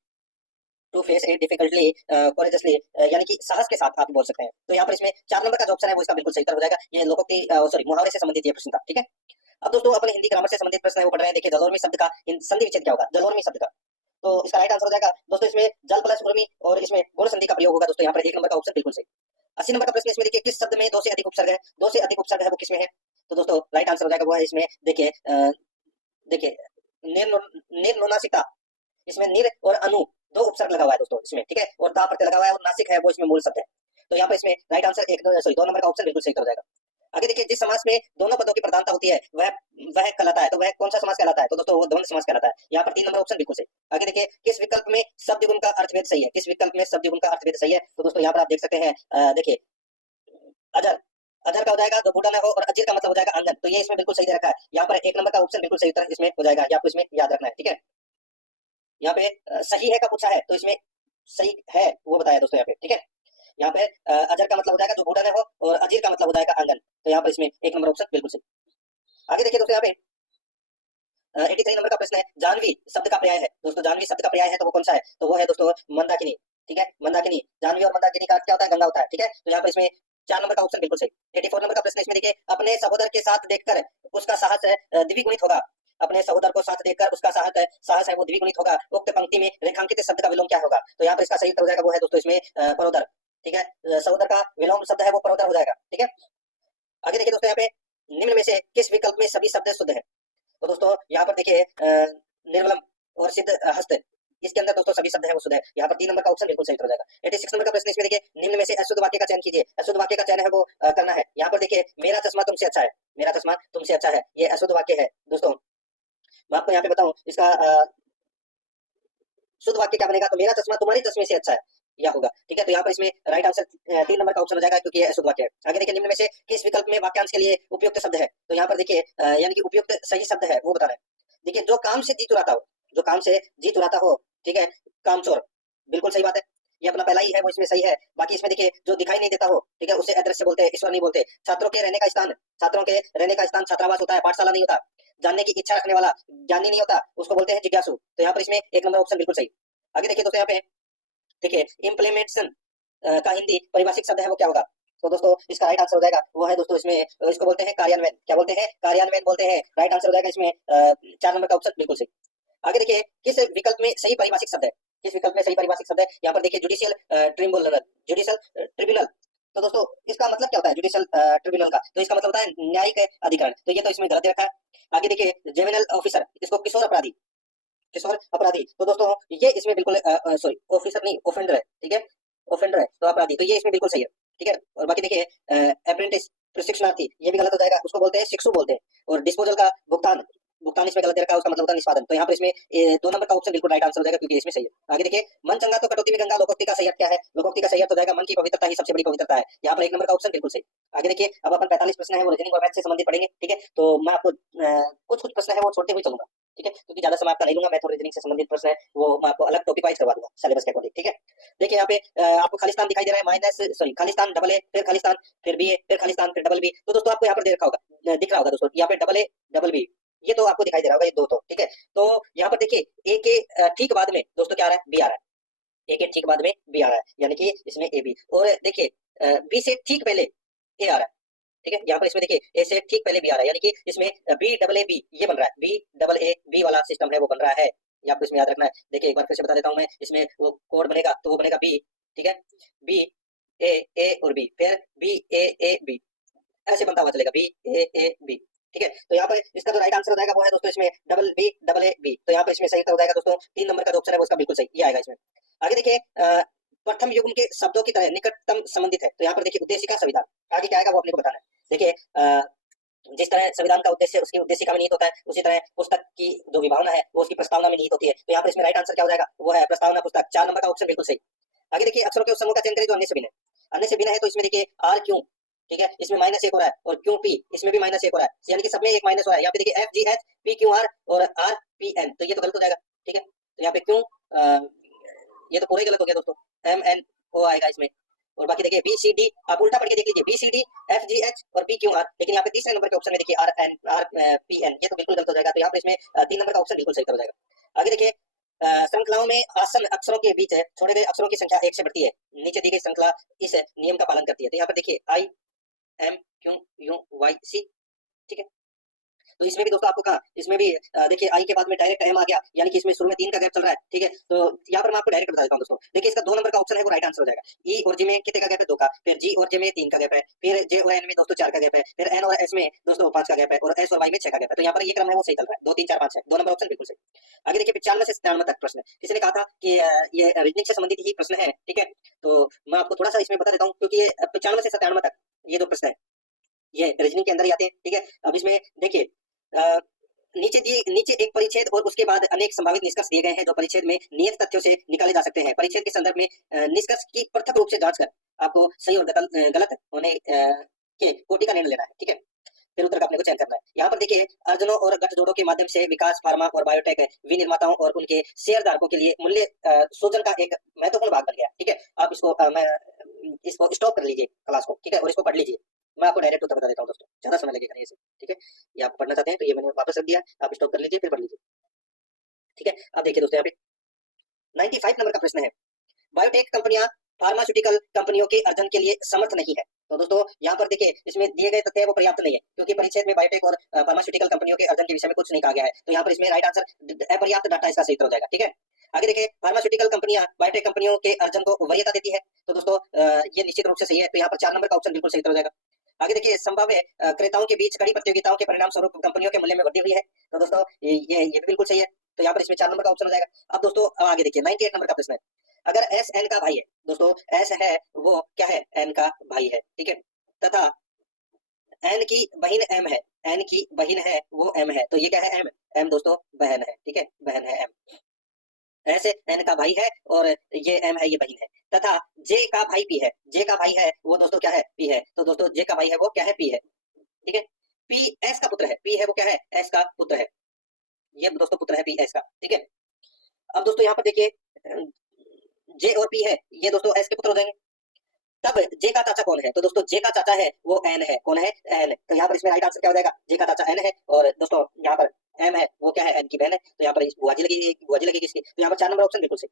to face a difficulty courageously, यानी कि साहस के साथ आप बोल सकते हैं। तो यहाँ पर इसमें 4 नंबर का जो ऑप्शन है वो इसका बिल्कुल सही उत्तर हो जाएगा। ये लोकोक्ति सॉरी मुहावरे से संबंधित ये प्रश्न था, ठीक है। अब दोस्तों अपने हिंदी ग्रामर से संबंधित प्रश्न है वो पढ़ रहे हैं। देखिए जलोर्मी शब्द का संधि विच्छेद क्या होगा, जलोर्मी शब्द का। तो इसका राइट आंसर हो जाएगा दोस्तों इसमें जल प्लस उर्मी और इसमें गुण संधि का प्रयोग होगा दोस्तों। यहाँ पर 1 नंबर का ऑप्शन बिल्कुल सही। 80 नंबर का प्रश्न इसमें देखिए किस शब्द में 2 से अधिक उपसर्ग है, 2 से अधिक उपसर्ग है वो किसमें है। तो दोस्तों राइट आंसर हो जाएगा वो है इसमें देखिए देखिए निर्नुनासिकता, इसमें निर और अनु 2 उपसर्ग लगा हुआ है दोस्तों इसमें, ठीक है। और दा प्रत्यय लगा हुआ है और नासिक है वो इसमें मूल शब्द है। तो यहाँ पर इसमें राइट आंसर 2 नंबर का ऑप्शन बिल्कुल सही हो जाएगा। आगे देखिए जिस समास में दोनों पदों की प्रधानता होती है वह कहलाता है। तो वह कौन सा समास कहलाता है तो दोस्तों वो द्वंद्व समास कहलाता है। यहाँ पर 3 नंबर ऑप्शन बिल्कुल सही। आगे देखिए किस विकल्प में शब्द गुण का अर्थभेद सही है, किस विकल्प में शब्द गुण का अर्थभेद सही है। तो दोस्तों यहाँ पर आप देख सकते हैं देखिए अजर, अजर का हो जाएगा जो बूढ़ा न हो और अजीर का मतलब हो जाएगा आंगन। तो ये इसमें बिल्कुल सही दे रखा है। यहाँ पर 1 नंबर का ऑप्शन बिल्कुल सही उत्तर इसमें हो जाएगा, ये आपको इसमें याद रखना है, ठीक है। यहाँ पे सही है का पूछा है तो इसमें सही है वो बताया दोस्तों यहाँ पे, ठीक है। यहाँ पे अजर का मतलब हो जाएगा जो बूढ़ा न हो और अजीर का मतलब हो जाएगा आंगन। तो यहाँ पर इसमें 1 नंबर ऑप्शन बिल्कुल सही। आगे देखिए दोस्तों यहाँ पे 83 नंबर का प्रश्न है जानवी शब्द का पर्याय है। दोस्तों जानवी शब्द का पर्याय है तो वो कौन सा है तो वो है दोस्तों मंदाकिनी, ठीक है। मंदाकिनी, जानवी और मंदाकिनी का अर्थ क्या होता है, गंगा होता है, ठीक है। तो यहाँ पर इसमें 4 नंबर का ऑप्शन बिल्कुल सही। 84 नंबर का प्रश्न इसमें देखिए अपने सहोदर के साथ देखकर उसका साहस द्विगुणित होगा, अपने सहोदर को साथ देखकर उसका साहस है वो द्विगुणित होगा। उक्त पंक्ति में रेखांकित शब्द का विलोम क्या होगा। तो यहाँ पर इसका सही उत्तर हो जाएगा वो है दोस्तों इसमें परोदर, ठीक है। सहोदर का विलोम शब्द है वो परोदर हो जाएगा, ठीक है। आगे देखिए दोस्तों यहाँ पे निम्न में से किस विकल्प में सभी शब्द शुद्ध है। तो दोस्तों यहाँ पर देखिए निर्मलम और सिद्ध हस्त, इसके अंदर दोस्तों सभी शब्द है वो शुद्ध है। यहाँ पर 3 नंबर का ऑप्शन बिल्कुल सही हो जाएगा। 86 नंबर का प्रश्न इसमें देखिए निम्न में से अशुद्ध वाक्य का चयन कीजिए। अशुद्ध वाक्य का चयन है वो करना है। यहाँ पर देखिए मेरा चश्मा तुमसे अच्छा है, मेरा चश्मा तुमसे अच्छा है, ये अशुद्ध वाक्य है दोस्तों। मैं आपको यहाँ पे बताऊं इसका शुद्ध वाक्य क्या बनेगा तो मेरा चश्मा तुम्हारे चश्मे से अच्छा है या होगा, ठीक है। तो यहाँ पर इसमें राइट आंसर 3 नंबर का ऑप्शन हो जाएगा क्योंकि ये अशुद्ध वाक्य है। आगे देखिए निम्न में से किस विकल्प में वाक्यांश के लिए उपयुक्त शब्द है। तो यहाँ पर देखिए यानी कि उपयुक्त सही शब्द है वो बता रहे हैं। देखिए जो काम से जी चुराता हो, जो काम से जी चुराता हो, ठीक है, कामचोर, बिल्कुल सही बात है। ये अपना पहला ही है वो इसमें सही है। बाकी इसमें देखिए जो दिखाई नहीं देता हो, ठीक है, उसे अदृश्य बोलते हैं, ईश्वर नहीं बोलते। छात्रों के रहने का स्थान, छात्रों के रहने का स्थान छात्रावास होता है, पाठशाला नहीं होता। जानने की इच्छा रखने वाला ज्ञानी नहीं होता, उसको बोलते हैं जिज्ञासु। तो यहाँ पर इसमें 1 नंबर ऑप्शन बिल्कुल सही। आगे देखिए दोस्तों यहाँ पे देखिए इम्प्लीमेंटेशन का हिंदी परिभाषिक शब्द है वो क्या होगा। तो दोस्तों इसका राइट आंसर हो जाएगा वो है दोस्तों इसमें इसको बोलते हैं कार्यान्वयन, क्या बोलते हैं, कार्यान्वयन बोलते हैं। राइट आंसर हो जाएगा इसमें 4 नंबर का ऑप्शन बिल्कुल सही। आगे देखिए किस विकल्प में सही परिभाषिक शब्द है, किस विकल्प में सही परिभाषिक शब्द है। यहाँ पर देखिए जुडिशियल ट्रिब्यूनल, जुडिशियल ट्रिब्यूनल। तो दोस्तों इसका मतलब क्या होता है जुडिशियल ट्रिब्यूनल का, तो इसका मतलब होता है न्यायिक अधिकरण। तो ये तो इसमें गलत रखा है। आगे देखिए जुवेनाइल ऑफिसर, इसको किशोर अपराधी, किशोर अपराधी। तो दोस्तों ये इसमें बिल्कुल सॉरी ऑफिसर नहीं ऑफेंडर है, ठीक है, ऑफेंडर है तो अपराधी। तो ये इसमें बिल्कुल सही है, ठीक है। और बाकी देखिए अप्रेंटिस प्रशिक्षणार्थी ये भी गलत हो जाएगा, उसको बोलते हैं शिक्षु बोलते हैं। और डिस्पोजल का भुगतान, भुगतान इसमें गलत रखा है, उसका मतलब होता है निष्पादन। तो यहाँ पर इसमें 2 नंबर का ऑप्शन बिल्कुल राइट आंसर हो जाएगा क्योंकि इसमें सही है। आगे देखिए मन चंगा तो कटौती में गंगा, लोकोक्ति का सही अर्थ क्या है। लोकोक्ति का सही अर्थ हो जाएगा मन की पवित्रता ही सबसे बड़ी पवित्रता है। यहाँ पर 1 नंबर का ऑप्शन बिल्कुल सही। आगे देखिए अब अपन 45 प्रश्न है वो रीजनिंग और मैथ से संबंधित पढ़ेंगे, ठीक है। तो मैं आपको कुछ कुछ प्रश्न है वो छोड़ते हुए चलूंगा, ठीक है, क्योंकि ज्यादा समय आपका नहीं लूंगा। मैथ और रीजनिंग से संबंधित प्रश्न है वो मैं आपको अलग टॉपिक वाइज करवा दूंगा सिलेबस के अकॉर्डिंग, ठीक है। देखिए यहाँ पे आपको खालिस्तान दिखाई दे रहा है minus sorry Khalistan double A, फिर खालिस्तान, फिर बी ए, फिर खालिस्तान, फिर डबल बी। तो दोस्तों आपको यहाँ पर दे रखा होगा, दिख रहा होगा दोस्तों यहाँ पे डबल ए डबल बी, ये तो आपको दिखाई दे रहा होगा, ये दो तो ठीक है। तो यहाँ पर देखिए ए के ठीक बाद में दोस्तों क्या आ रहा है, बी आ रहा है। ए के ठीक बाद में बी आ रहा है, यानी कि इसमें ए बी। और देखिए बी से ठीक पहले ए आ रहा है, ठीक है। यहाँ पर इसमें देखिए ए से ठीक पहले बी आ रहा है, यानी कि इसमें बी डबल ए बी ये बन रहा है, बी डबल ए बी वाला सिस्टम है वो बन रहा है। ये आपको इसमें याद रखना है। देखिए एक बार फिर से बता देता हूँ मैं, इसमें वो कोड बनेगा तो वो बनेगा बी, ठीक है, बी ए और बी, फिर बी ए बी, ऐसे बनता हुआ चलेगा बी ए बी, ठीक है। तो यहाँ पर इसका जो राइट आंसर हो जाएगा वो है दोस्तों इसमें डबल ए बी। तो यहाँ पर इसमें सही हो जाएगा दोस्तों 3 नंबर का जो ऑप्शन है वो इसका बिल्कुल सही ये आएगा इसमें। आगे देखिए प्रथम युग्म के शब्दों की तरह निकटतम संबंधित है। तो यहाँ पर देखिए उद्देशिका संविधान, आगे क्या आएगा वो अपने को बताना है। देखिए जिस तरह संविधान का उद्देश्य उसकी उद्देशिका में निहित होता है, उसी तरह पुस्तक की जो विभावना है वो उसकी प्रस्तावना में निहित होती है। तो यहाँ पर इसमें राइट आंसर क्या हो जाएगा, वो है प्रस्तावना पुस्तक। 4 नंबर का ऑप्शन बिल्कुल सही। आगे देखिए अक्षरों के उस समूह का चयन करें जो अन्य से भिन्न है। अन्य से भिन्न है तो इसमें देखिए आर क्यू, ठीक है, इसमें -1 हो रहा है, और क्यू पी इसमें भी -1 हो रहा है, यानी कि सब में एक माइनस हो रहा है। यहाँ पे देखिए F G H P Q are और आर पी एन, तो ये तो गलत हो जाएगा, ठीक है। तो यहाँ पे क्यों ये तो पूरा ही गलत हो गया दोस्तों, एम एन ओ आएगा इसमें। और बाकी देखिए बी सी डी आप उल्टा पढ़ के देख लीजिए, B C D F G H और पी क्यू आर, लेकिन यहाँ पे तीसरे नंबर के ऑप्शन में देखिए R N R P N, ये तो बिल्कुल गलत हो जाएगा। तो यहाँ पे इसमें 3 नंबर का ऑप्शन बिल्कुल सही हो जाएगा। आगे देखिए श्रृंखलाओं में आसन अक्षरों के बीच छोड़े गए अक्षरों की संख्या 1 से बढ़ती है, नीचे दी गई श्रृंखला इस नियम का पालन करती है। तो यहाँ पर देखिए I M Q U Y C, ठीक है। तो इसमें भी दोस्तों आपको कहा, इसमें भी देखिए आई के बाद में डायरेक्ट एम आ गया, यानी कि इसमें शुरू में 3 का गैप चल रहा है, ठीक है। तो यहाँ पर मैं आपको डायरेक्ट बता देता हूँ दोस्तों, देखिए इसका 2 नंबर का ऑप्शन है वो राइट आंसर हो जाएगा। ई और जी में कितने का गैप है, 2 का, फिर जी और जे में 3 का गैप है, फिर जे और एन में दोस्तों 4 का गैप है, फिर एन और एस में दोस्तों 5 का गैप है, और एस और वाई में 6 का गैप है। तो यहाँ पर ये क्रम है वो सही चल रहा है, 2 3 4 5 है, 2 नंबर ऑप्शन बिल्कुल सही। आगे देखिए 95 से 97 तक प्रश्न, किसी ने कहा था कि ये रीजनिंग से संबंधित ही प्रश्न है, ठीक है। तो मैं आपको थोड़ा सा इसमें बता देता हूँ, क्योंकि ये 95 से 97 तक ये जो प्रश्न है ये रीजनिंग के अंदर ही आते हैं, ठीक है। अब इसमें देखिए नीचे एक परिच्छेद और उसके बाद अनेक संभावित निष्कर्ष दिए गए हैं जो परिच्छेद में नियत तथ्यों से निकाले जा सकते हैं। परिच्छेद के संदर्भ में निष्कर्ष की पृथक रूप से जांच कर आपको सही और गलत होने के कोटि का निर्णय लेना है, ठीक है। फिर उत्तर का अपने को चयन करना है। यहाँ पर देखिए अर्जनों और गठजोड़ों के माध्यम से विकास फार्मा और बायोटेक विनिर्माताओं और उनके शेयरधारकों के लिए मूल्य सृजन का एक महत्वपूर्ण भाग बन गया, ठीक है। आप इसको स्टॉप कर लीजिए क्लास को, ठीक है, और इसको पढ़ लीजिए। मैं आपको डायरेक्ट उत्तर बता देता हूँ दोस्तों, ज्यादा समय लगेगा नहीं इसे, ठीक है। ये आप पढ़ना चाहते हैं तो ये मैंने वापस रख दिया, आप स्टॉप कर लीजिए फिर पढ़ लीजिए, ठीक है। अब देखिए दोस्तों यहाँ पे 95 नंबर का प्रश्न है, बायोटेक कंपनियां फार्मास्यूटिकल कंपनियों के अर्जन के लिए समर्थ नहीं है। तो दोस्तों यहाँ पर देखिए इसमें दिए गए तथ्य वो पर्याप्त नहीं है, क्योंकि परिच्छेद में बायोटेक और फार्मास्यूटिकल कंपनियों के अर्जन के विषय में कुछ नहीं कहा गया है। तो यहाँ पर इसमें राइट आंसर अपर्याप्त डाटा इसका सही उत्तर हो जाएगा, ठीक है। आगे देखिए फार्मास्यूटिकल कंपनियां बायोटेक कंपनियों के अर्जन को वरीयता देती है। तो दोस्तों ये निश्चित रूप से सही है। तो यहाँ पर 4 नंबर का ऑप्शन बिल्कुल सही उत्तर हो जाएगा। आगे देखिए संभाव्य क्रेताओं के बीच कड़ी प्रतियोगिताओं के परिणाम स्वरूप कंपनियों के मूल्य में वृद्धि हुई है। तो दोस्तों ये भी बिल्कुल सही है। तो यहाँ पर इसमें 4 नंबर का ऑप्शन हो जाएगा। अब दोस्तों आगे देखिए 98 नंबर का प्रश्न है, अगर एस एन का भाई है, दोस्तों एस है वो क्या है, एन का भाई है, ठीक है, तथा एन की बहन एम है, एन की बहन है वो एम है, तो ये क्या है, एम, एम दोस्तों बहन है, ठीक है, बहन है एम। ऐसे एन का भाई है और ये एम है ये बहन है, तथा जे का भाई पी है, जे का भाई है वो दोस्तों क्या है, पी है। तो दोस्तों जे का भाई है वो क्या है, पी है, ठीक है। पी एस का पुत्र है, पी है वो क्या है, एस का पुत्र है, ये दोस्तों पुत्र है पी एस का, ठीक है। अब दोस्तों यहाँ पर देखिए जे और पी है ये दोस्तों एस के पुत्र हो जाएंगे। तब जे का चाचा कौन है, तो दोस्तों जे का चाचा है वो एन है, कौन है, एन। तो यहाँ पर इसमें राइट आंसर क्या हो जाएगा, जे का चाचा एन है, और दोस्तों यहाँ पर एम है वो क्या है, एन की बहन है। तो यहाँ पर बुआ जी लगेगी इसकी। तो यहाँ पर 4 नंबर ऑप्शन बिल्कुल सही।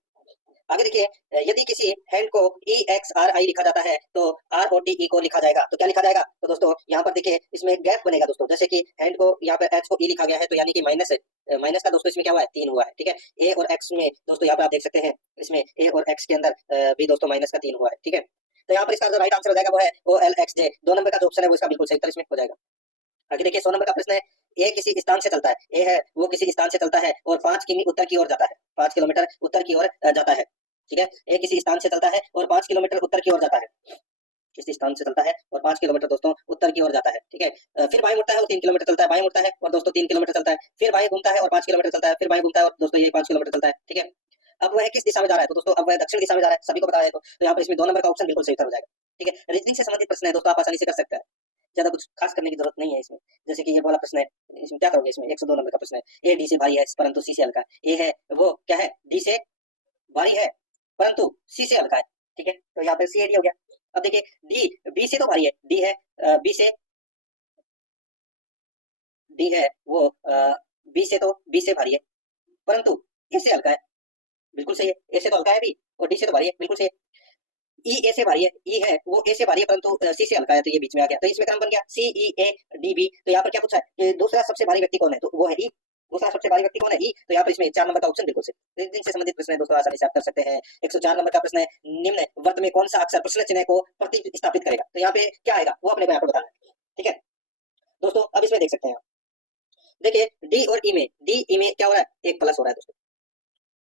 आगे देखिए यदि किसी हैंड को ई एक्स आर आई लिखा जाता है तो आर ओ टी ई को लिखा जाएगा, तो क्या लिखा जाएगा, तो दोस्तों यहाँ पर देखिए इसमें गैप बनेगा दोस्तों, जैसे कि हैंड को यहाँ पर एच को ई लिखा गया है, तो यानी कि माइनस का दोस्तों इसमें क्या हुआ है, 3 हुआ है, ठीक है। ए और एक्स में दोस्तों यहाँ पर आप देख सकते हैं इसमें ए और एक्स के अंदर भी दोस्तों माइनस का 3 हुआ है, ठीक है। तो यहाँ पर इसका जो राइट आंसर हो जाएगा वो है ओ एल एक्स जे। 2 नंबर का जो ऑप्शन है वो इसका बिल्कुल सही उत्तर इसमें हो जाएगा। आगे देखिए 100 नंबर का प्रश्न है, ए किसी स्थान से चलता है, ए है वो किसी स्थान से चलता है और 5 किमी उत्तर की ओर जाता है, 5 किलोमीटर उत्तर की ओर जाता है, ठीक है। ए किसी स्थान से चलता है और 5 किलोमीटर उत्तर की ओर जाता है, किसी स्थान से चलता है और 5 किलोमीटर दोस्तों उत्तर की ओर जाता है, ठीक है। फिर बाएं मुड़ता है और 3 किलोमीटर चलता है, बाएं मुड़ता है और दोस्तों 3 किलोमीटर चलता है, फिर बाएं घूमता है और 5 किलोमीटर चलता है, फिर बाएं घूमता है और दोस्तों ये 5 किलोमीटर चलता है, ठीक है। अब वह किस दिशा में जा रहा है, तो दोस्तों अब वह दक्षिण दिशा में जा रहा है, सभी को पता है। तो यहाँ पर इसमें 2 नंबर का ऑप्शन बिल्कुल सही उत्तर हो जाएगा, ठीक है। रीजनिंग से संबंधित प्रश्न है दोस्तों, आप आसानी से कर सकते हैं, ज्यादा कुछ खास करने की जरूरत नहीं है इसमें। जैसे कि ये वाला प्रश्न है, इसमें क्या करोगे, इसमें 102 नंबर का प्रश्न है, ए डी से भारी है परंतु सी से हल्का है, ए है वो क्या है, डी से भारी है परंतु सी से हल्का है, ठीक है। तो यहाँ पर सी ए डी हो गया। अब देखिए डी बी से तो भारी है, डी है बी से डी है वो बी से तो बी से भारी है, परंतु ए से हल्का है, बिल्कुल सही है। ए से तो हल्का है बी और डी से तो भारी है, बिल्कुल सही है। ई ए से भारी है, ई है वो ए से भारी है परंतु सी से हल्का है, तो ये बीच में आ गया, तो इसमें क्रम बन गया सी ई ए डी बी। तो यहाँ पर क्या पूछा है कि दूसरा सबसे भारी व्यक्ति कौन है, तो वो है ई। दूसरा सबसे भारी व्यक्ति कौन है, ई। तो यहाँ पर इसमें 4 नंबर का ऑप्शन बिल्कुल सही। तो इनसे संबंधित प्रश्न है दोस्तों, आसानी से आप कर सकते हैं। 104 नंबर का प्रश्न है, निम्न वर्त में कौन सा अक्षर प्रश्न चिन्ह को प्रतिस्थापित करेगा। तो यहाँ पे क्या आएगा वो अपने को यहाँ पर बताना है, ठीक है दोस्तों। अब इसमें देख सकते हैं आप, देखिए डी और ई में, डी ई में क्या हो रहा है, एक प्लस हो रहा है दोस्तों,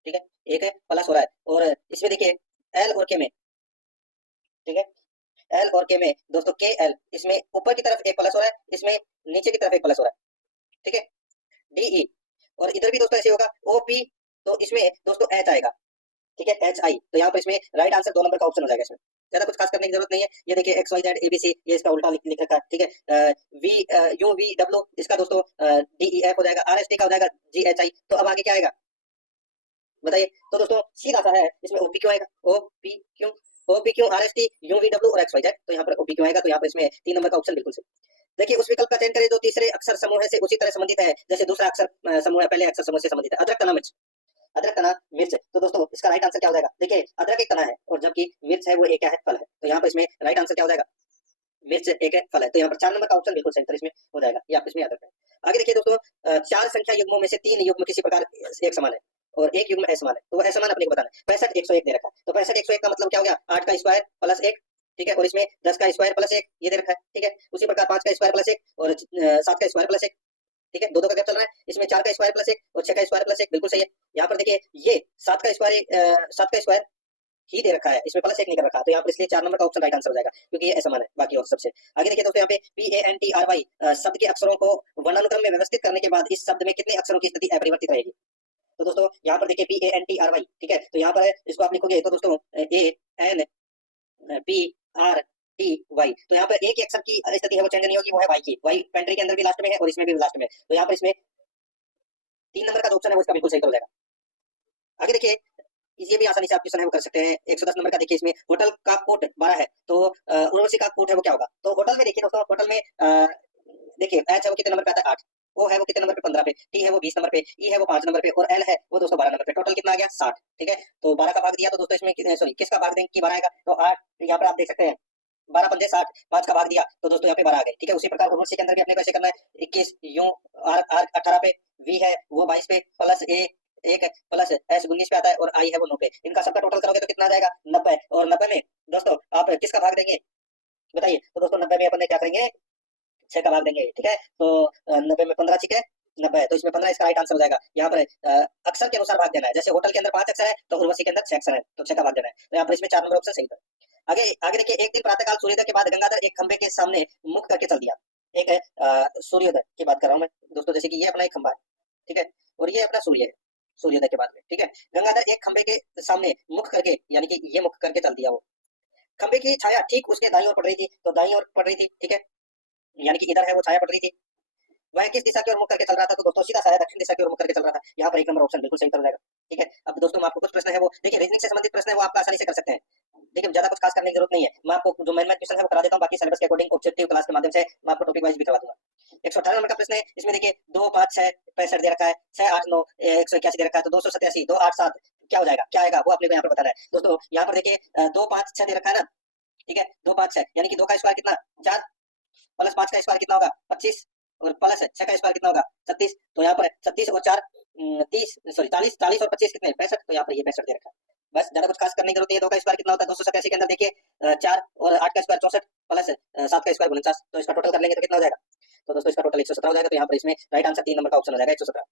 ठीक है, एक है प्लस हो रहा है। और इसमें देखिए एल और के में, ठीक है, एल और के में दोस्तों के एल, इसमें ऊपर की तरफ एक प्लस हो रहा है, इसमें नीचे की तरफ एक प्लस हो रहा है, ठीक है, डीई। और इधर भी दोस्तों ऐसे होगा ओ पी, तो इसमें दोस्तों एच आएगा, ठीक है, एच आई। तो यहाँ पर इसमें राइट आंसर 2 नंबर का ऑप्शन हो जाएगा। इसमें ज्यादा कुछ खास करने की जरूरत नहीं है। ये देखिए एक्स वाई जेड एबीसी, ये इसका उल्टा लिख रखा है, ठीक है। वी यू वी डब्ल्यू, इसका दोस्तों डी ई एफ हो जाएगा, आर एस टी का हो जाएगा जी एच आई। तो अब आगे क्या आएगा बताइए। तो दोस्तों सीधा सा है, इसमें ओपी क्यों आएगा, ओ पी क्यों, ओ पी क्यों, R S T U V W और एक्स वाई जेड। तो यहाँ पर ओपी क्यों आएगा, तो यहाँ पर इसमें 3 नंबर का ऑप्शन बिल्कुल सही। देखिए उस विकल्प का चयन करें जो तीसरे अक्षर समूह से उसी तरह संबंधित है जैसे दूसरा अक्षर समूह है पहले अक्षर समूह से संबंधित है। अदरक तना मिर्च, अदरक तना मिर्च। तो दोस्तों इसका राइट आंसर क्या हो जाएगा, देखिए अदरक एक तना है और जबकि मिर्च है वो एक क्या है, फल है। तो यहाँ पर इसमें राइट आंसर क्या हो जाएगा, मिर्च एक है फल है। तो यहाँ पर 4 नंबर का ऑप्शन बिल्कुल सही उत्तर इसमें हो जाएगा, ये आप इसमें याद रखें। आगे देखिए दोस्तों, 4 संख्या युग्मों में से 3 युग्म किसी प्रकार एक समान है और एक युग्म असमान है, तो वो असमान अपने को बताना है। 65 101 दे रखा है, तो 65 101 का मतलब क्या हो गया, 8 का स्क्वायर प्लस 1, ठीक है, और इसमें 10 का स्क्वायर प्लस 1 ये दे रखा है, ठीक है। उसी प्रकार 5 का स्क्वायर प्लस 1 और 7 का स्क्वायर प्लस 1, ठीक है, दो का गैप चल रहा है। इसमें 4 का स्क्वायर प्लस 1 और 6 का स्क्वायर प्लस 1 बिल्कुल सही है। यहाँ पर देखिए ये 7 का स्क्वायर ही दे रखा है, इसमें प्लस 1 नहीं कर रखा, तो यहाँ पर इसलिए 4 नंबर का ऑप्शन राइट आंसर हो जाएगा क्योंकि ये असमान है बाकी और सबसे। आगे देखिए दोस्तों, यहाँ पे P A N T R Y शब्द के अक्षरों को वर्णानुक्रम में व्यवस्थित करने के बाद इस शब्द में कितने अक्षरों की स्थिति अपरिवर्तित रहेगी। तो दोस्तों यहाँ पर देखिए P A N T R Y, ठीक है, तो यहाँ पर इसको आप लिखोगे तो दोस्तों A N P R T Y. तो यहाँ पर एक ही अक्षर की स्थिति है वो चेंज नहीं होगी, वो है वाई की। वाई पेंट्री के अंदर भी लास्ट में है और इसमें भी लास्ट में है। तो यहाँ पर इसमें 3 नंबर का जो ऑप्शन है वो इसका बिल्कुल सही हो जाएगा। आगे देखिए ये भी आसानी से आप क्वेश्चन है वो कर सकते हैं। 110 नंबर का देखिए, इसमें होटल का कोड 12 है तो उर्वशी का कोड है वो क्या होगा। तो होटल में देखिए दोस्तों, होटल में देखिए एच है वो कितने नंबर पे आता है, 8। ओ है वो कितने नंबर पे, 15 पे। टी है वो 20 नंबर पे। ई है वो 5 नंबर पे और एल है वो दोस्तों 12 नंबर पे। टोटल कितना आ गया, 60, ठीक है। तो 12 का भाग दिया तो दोस्तों इसमें सॉरी किसका भाग देंगे कि 12 आएगा, तो 8 यहाँ पर आप देख सकते हैं 12 पंजे 60, 5 का भाग दिया तो दोस्तों यहाँ पे 12 आ गए, ठीक है। उसी प्रकार उर्वशी के अंदर भी अपने को ऐसे करना है, 21 यू आर आर 18 पे, वी है वो 22 पे, प्लस ए एक प्लस एस 19 पे आता है और आई है वो 9 पे। इनका सबका टोटल करोगे तो कितना आ जाएगा, 90। और 90 में दोस्तों आप किसका भाग देंगे बताइए। तो दोस्तों 90 में अपन क्या करेंगे, 6 का भाग देंगे, ठीक है। तो 90 में 15 ठीक है, 90 है तो इसमें 15 इसका राइट आंसर हो जाएगा। यहाँ पर अक्षर के अनुसार भाग देना है, जैसे होटल के अंदर 5 अक्षर है तो उर्वशी के अंदर 6 अक्षर है तो 6 का भाग देना है। तो यहाँ पर इसमें 4 नंबर ऑप्शन सही है। आगे आगे देखिए, एक दिन प्रातःकाल सूर्योदय के बाद गंगाधर एक खंबे के सामने मुख करके चल दिया। एक है सूर्योदय की बात कर रहा हूँ मैं दोस्तों, जैसे कि ये अपना एक खंबा है, ठीक है, और ये अपना सूर्य है सूर्योदय के बाद में, ठीक है। गंगाधर एक खंबे के सामने मुख करके, यानी कि ये मुख करके चल दिया। वो खंबे की छाया ठीक उसके दाईं ओर पड़ रही थी, तो दाईं ओर पड़ रही थी, ठीक है, यानी कि इधर है वो छाया पड़ रही थी। वह किस दिशा की ओर मुख करके चल रहा था, तो दोस्तों सीधा सा दक्षिण दिशा की ओर मुख करके चल रहा था। यहाँ पर 1 नंबर ऑप्शन बिल्कुल सही हो जाएगा, ठीक है। अब दोस्तों मैं आपको कुछ प्रश्न है वो देखिए रीजनिंग से संबंधित प्रश्न है वो आप आसानी से कर सकते हैं। देखिए ज्यादा कुछ खास करने की जरूरत नहीं है, मैं आपको जो मेन क्वेश्चन है वो करा देता हूँ, बाकी सिलेबस के अकॉर्डिंग ऑब्जेक्टिव क्लास के माध्यम से मैं आपको टॉपिक वाइज भी करवा दूंगा। 118 नंबर का प्रश्न है, इसमें देखिए 2 5 6 65 दे रखा है, 6 8 9 181 दे रखा है, तो 287 2 8 7 क्या हो जाएगा, क्या आएगा वो अपने को यहाँ पर बताना है। दोस्तों यहाँ पर देखिए 2 5 6 दे रखा है ना, ठीक है, 2 5 6 यानी कि 2 का स्क्वायर कितना 4 प्लस 5 का स्क्वायर कितना होगा 25 और प्लस 6 का स्क्वायर कितना होगा 36। तो यहाँ पर 36 और 4 30 सॉरी 40 40 और 25 कितने 65, तो यहाँ पर ये 65 दे रखा है। बस ज्यादा कुछ खास करने की जरूरत नहीं है। 2 का स्क्वायर कितना होता है 287 के अंदर देखिए 4 और 8 का स्क्वायर 64 प्लस 7 का स्क्वायर 49, तो इसका टोटल कर लेंगे तो कितना हो जाएगा, तो दोस्तों इसका टोटल 117 हो जाएगा। तो यहाँ पर इसमें राइट आंसर 3 नंबर का ऑप्शन हो जाएगा 117।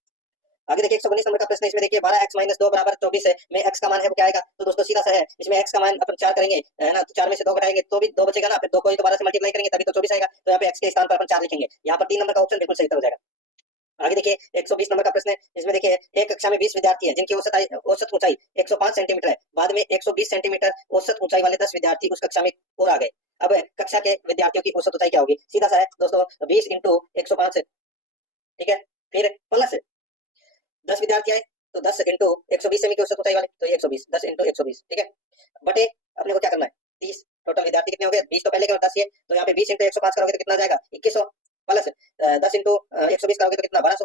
आगे देखिए 119 नंबर का प्रश्न, इसमें देखिए 12x - 2 बराबर 24 है में x का मान है वो क्या आएगा। तो दोस्तों सीधा सा है, इसमें x का मान अपन 4 करेंगे है ना, तो 4 में से 2 घटाएंगे तो भी 2 बचेगा ना, फिर 2 को ही दोबारा से मल्टीप्लाई करेंगे तभी तो 24 आएगा। तो यहाँ पे x के स्थान पर अपन 4 लिखेंगे, यहाँ पर 3 नंबर का ऑप्शन बिल्कुल सही हो जाएगा। आगे देखिए 120 नंबर का प्रश्न है, इसमें देखिए एक कक्षा में 20 विद्यार्थी है जिनकी औसत ऊंचाई 105 सेंटीमीटर है। बाद में 120 सेंटीमीटर औसत ऊंचाई वाले 10 विद्यार्थी उस कक्षा में और आ गए। अब कक्षा के विद्यार्थियों की औसत ऊंचाई क्या होगी। सीधा सा है दोस्तों 20 × 105, ठीक है, फिर प्लस 10 विद्यार्थी आए तो 10 × 120 सेमी की औसत ऊंचाई वाले, तो ये 120 10 × 120, ठीक है, बटे अपने को क्या करना है 30। टोटल विद्यार्थी कितने हो गए 20 तो पहले के और 10 ये, तो यहाँ पे 20 × 105 करोगे तो कितना आ जाएगा 2100। प्लस 10 इंटू 120 करोगे तो कितना 1200,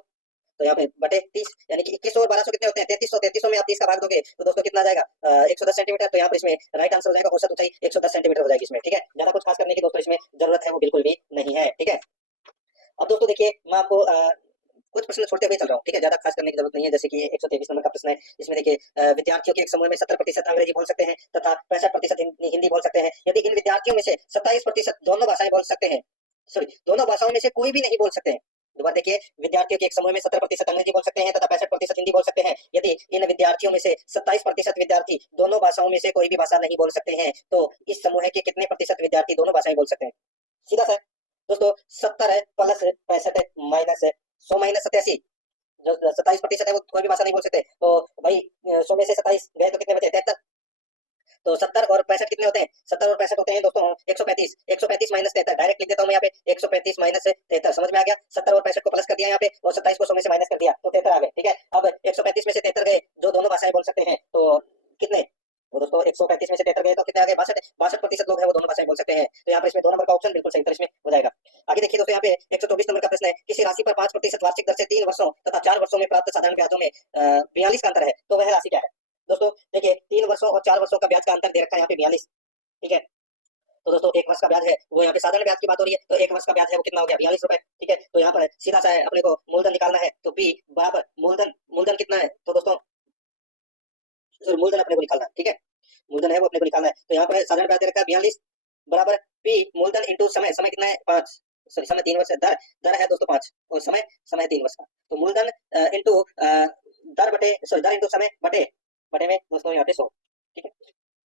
तो यहाँ पे बटे 30, यानी कि 2100 और 1200 कितने होते हैं 3300, 3300 में आप 30 का भाग दोगे तो दोस्तों कितना आ जाएगा 110 सेंटीमीटर। तो यहाँ पर इसमें राइट आंसर हो जाएगा औसत ऊंचाई 110 सेंटीमीटर हो जाएगी इसमें, ठीक है। ज्यादा कुछ खास करने की दोस्तों इसमें जरूरत है वो बिल्कुल भी नहीं है, ठीक है। अब दोस्तों देखिए मैं आपको कुछ प्रश्न छोड़ते हुए चल रहा हूँ, ठीक है, ज्यादा खास करने की जरूरत नहीं है। जैसे कि 123 नंबर का प्रश्न है, इसमें देखिए विद्यार्थियों के एक समूह में 70% अंग्रेजी बोल सकते हैं तथा 65% हिंदी बोल सकते हैं। यदि इन विद्यार्थियों में से 27% दोनों भाषाएं बोल सकते हैं, सॉरी दोनों भाषाओं में से कोई भी नहीं बोल सकते हैं। दोबारा देखिए, विद्यार्थियों के एक समूह में 70% अंग्रेजी बोल सकते हैं तथा 65% हिंदी बोल सकते हैं। यदि इन विद्यार्थियों में से 27% विद्यार्थी दोनों भाषाओं में से कोई भी भाषा नहीं बोल सकते हैं, तो इस समूह के कितने प्रतिशत विद्यार्थी दोनों भाषाएं बोल सकते हैं? सीधा सा दोस्तों, 70 प्लस 65 माइनस 100 माइनस 87, जो 27% है वो कोई भी भाषा नहीं बोल सकते। तो भाई 100 में से 27 गए तो कितने बचे 73। तो 70 और 65 कितने होते हैं? 70 और 65 होते हैं दोस्तों 135, 135 माइनस 73, डायरेक्ट लिख देता हूं मैं यहाँ पे 135 माइनस 73, समझ में आ गया। 70 और 65 को प्लस कर दिया यहाँ पे और 27 को 100 में से माइनस कर दिया तो 73 आ गए, ठीक है। अब 135 में से 73 गए जो दोनों भाषाएं बोल सकते हैं, तो कितने? तो दोस्तों 135 में से 73 गए तो कितने आ गए 62% लोग हैं वो दोनों भाषाएं बोल सकते हैं। तो यहाँ पर इसमें 2 नंबर का ऑप्शन बिल्कुल सही उत्तर इसमें हो जाएगा। आगे देखिए दोस्तों, यहाँ पे 124 नंबर का प्रश्न है, किसी राशि पर 5% वार्षिक दर से 3 वर्षों तथा 4 वर्षों में प्राप्त साधारण ब्याजों में 42 का अंतर है, तो वह राशि क्या है? दोस्तों देखिए, 3 वर्षों और 4 वर्षों का ब्याज का अंतर दे रखा है यहाँ पे 42, ठीक है। तो दोस्तों 1 वर्ष का ब्याज है वो यहाँ पे साधारण ब्याज की बात हो रही है, तो 1 वर्ष का ब्याज है वो कितना हो गया 42 रुपए, ठीक है। तो यहाँ पर सीधा सा है, अपने को मूलधन निकालना है, तो बी बराबर मूलधन, मूलधन कितना है तो दोस्तों मूलधन अपने को निकालना है, ठीक है, मूलधन है वो अपने को निकालना है। तो यहाँ पर साधारण ब्याज दे रखा है 42 बराबर पी मूलधन इंटू समय, समय कितना है 5, सॉरी समय 3 वर्ष है, दर दर है दोस्तों 5 और समय समय 3 वर्ष का। तो मूलधन इंटू दर बटे सॉरी दर इंटू समय बटे बटे में दोस्तों यहाँ पे 100, ठीक है,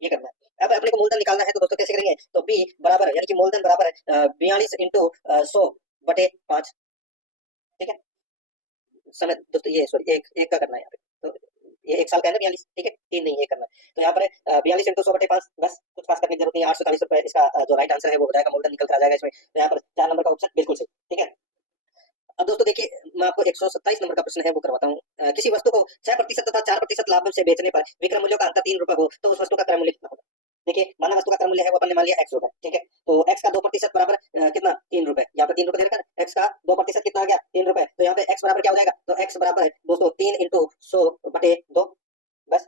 ये करना है। अब अपने को मूलधन निकालना है तो दोस्तों कैसे करेंगे, तो बी बराबर यानी कि मूलधन बराबर है 42 इंटू 100 बटे 5, ठीक है। समय दोस्तों ये सॉरी एक एक का करना है यहाँ पे, तो ये 1 साल का है ना 42, ठीक है, 3 नहीं ये करना है। तो यहाँ पर 42 इंटू 100 बटे 5, बस कुछ खास करने की जरूरत नहीं है। 840 रुपए इसका जो राइट आंसर है वो हो जाएगा, मूलधन निकल कर आ जाएगा इसमें। तो यहाँ पर 4 नंबर का ऑप्शन बिल्कुल सही, ठीक है। अब दोस्तों देखिए, मैं आपको 127 नंबर का प्रश्न है वो करवाता हूँ। किसी वस्तु को 6% तथा 4% लाभ से बेचने पर विक्रय मूल्य का अंतर 3 रुपए हो तो उस वस्तु का क्रय मूल्य कितना होगा? देखिए, माना वस्तु का क्रय मूल्य है वो अपन ने मान लिया x रुपए, ठीक है। तो x का 2% बराबर कितना 3 रुपए, यहाँ पे 3 रुपए दे रखा है, x का 2% कितना आ गया 3 रुपए। तो यहाँ पे x बराबर क्या हो जाएगा, तो x बराबर है दोस्तों 3 इंटू 100 बटे 2, बस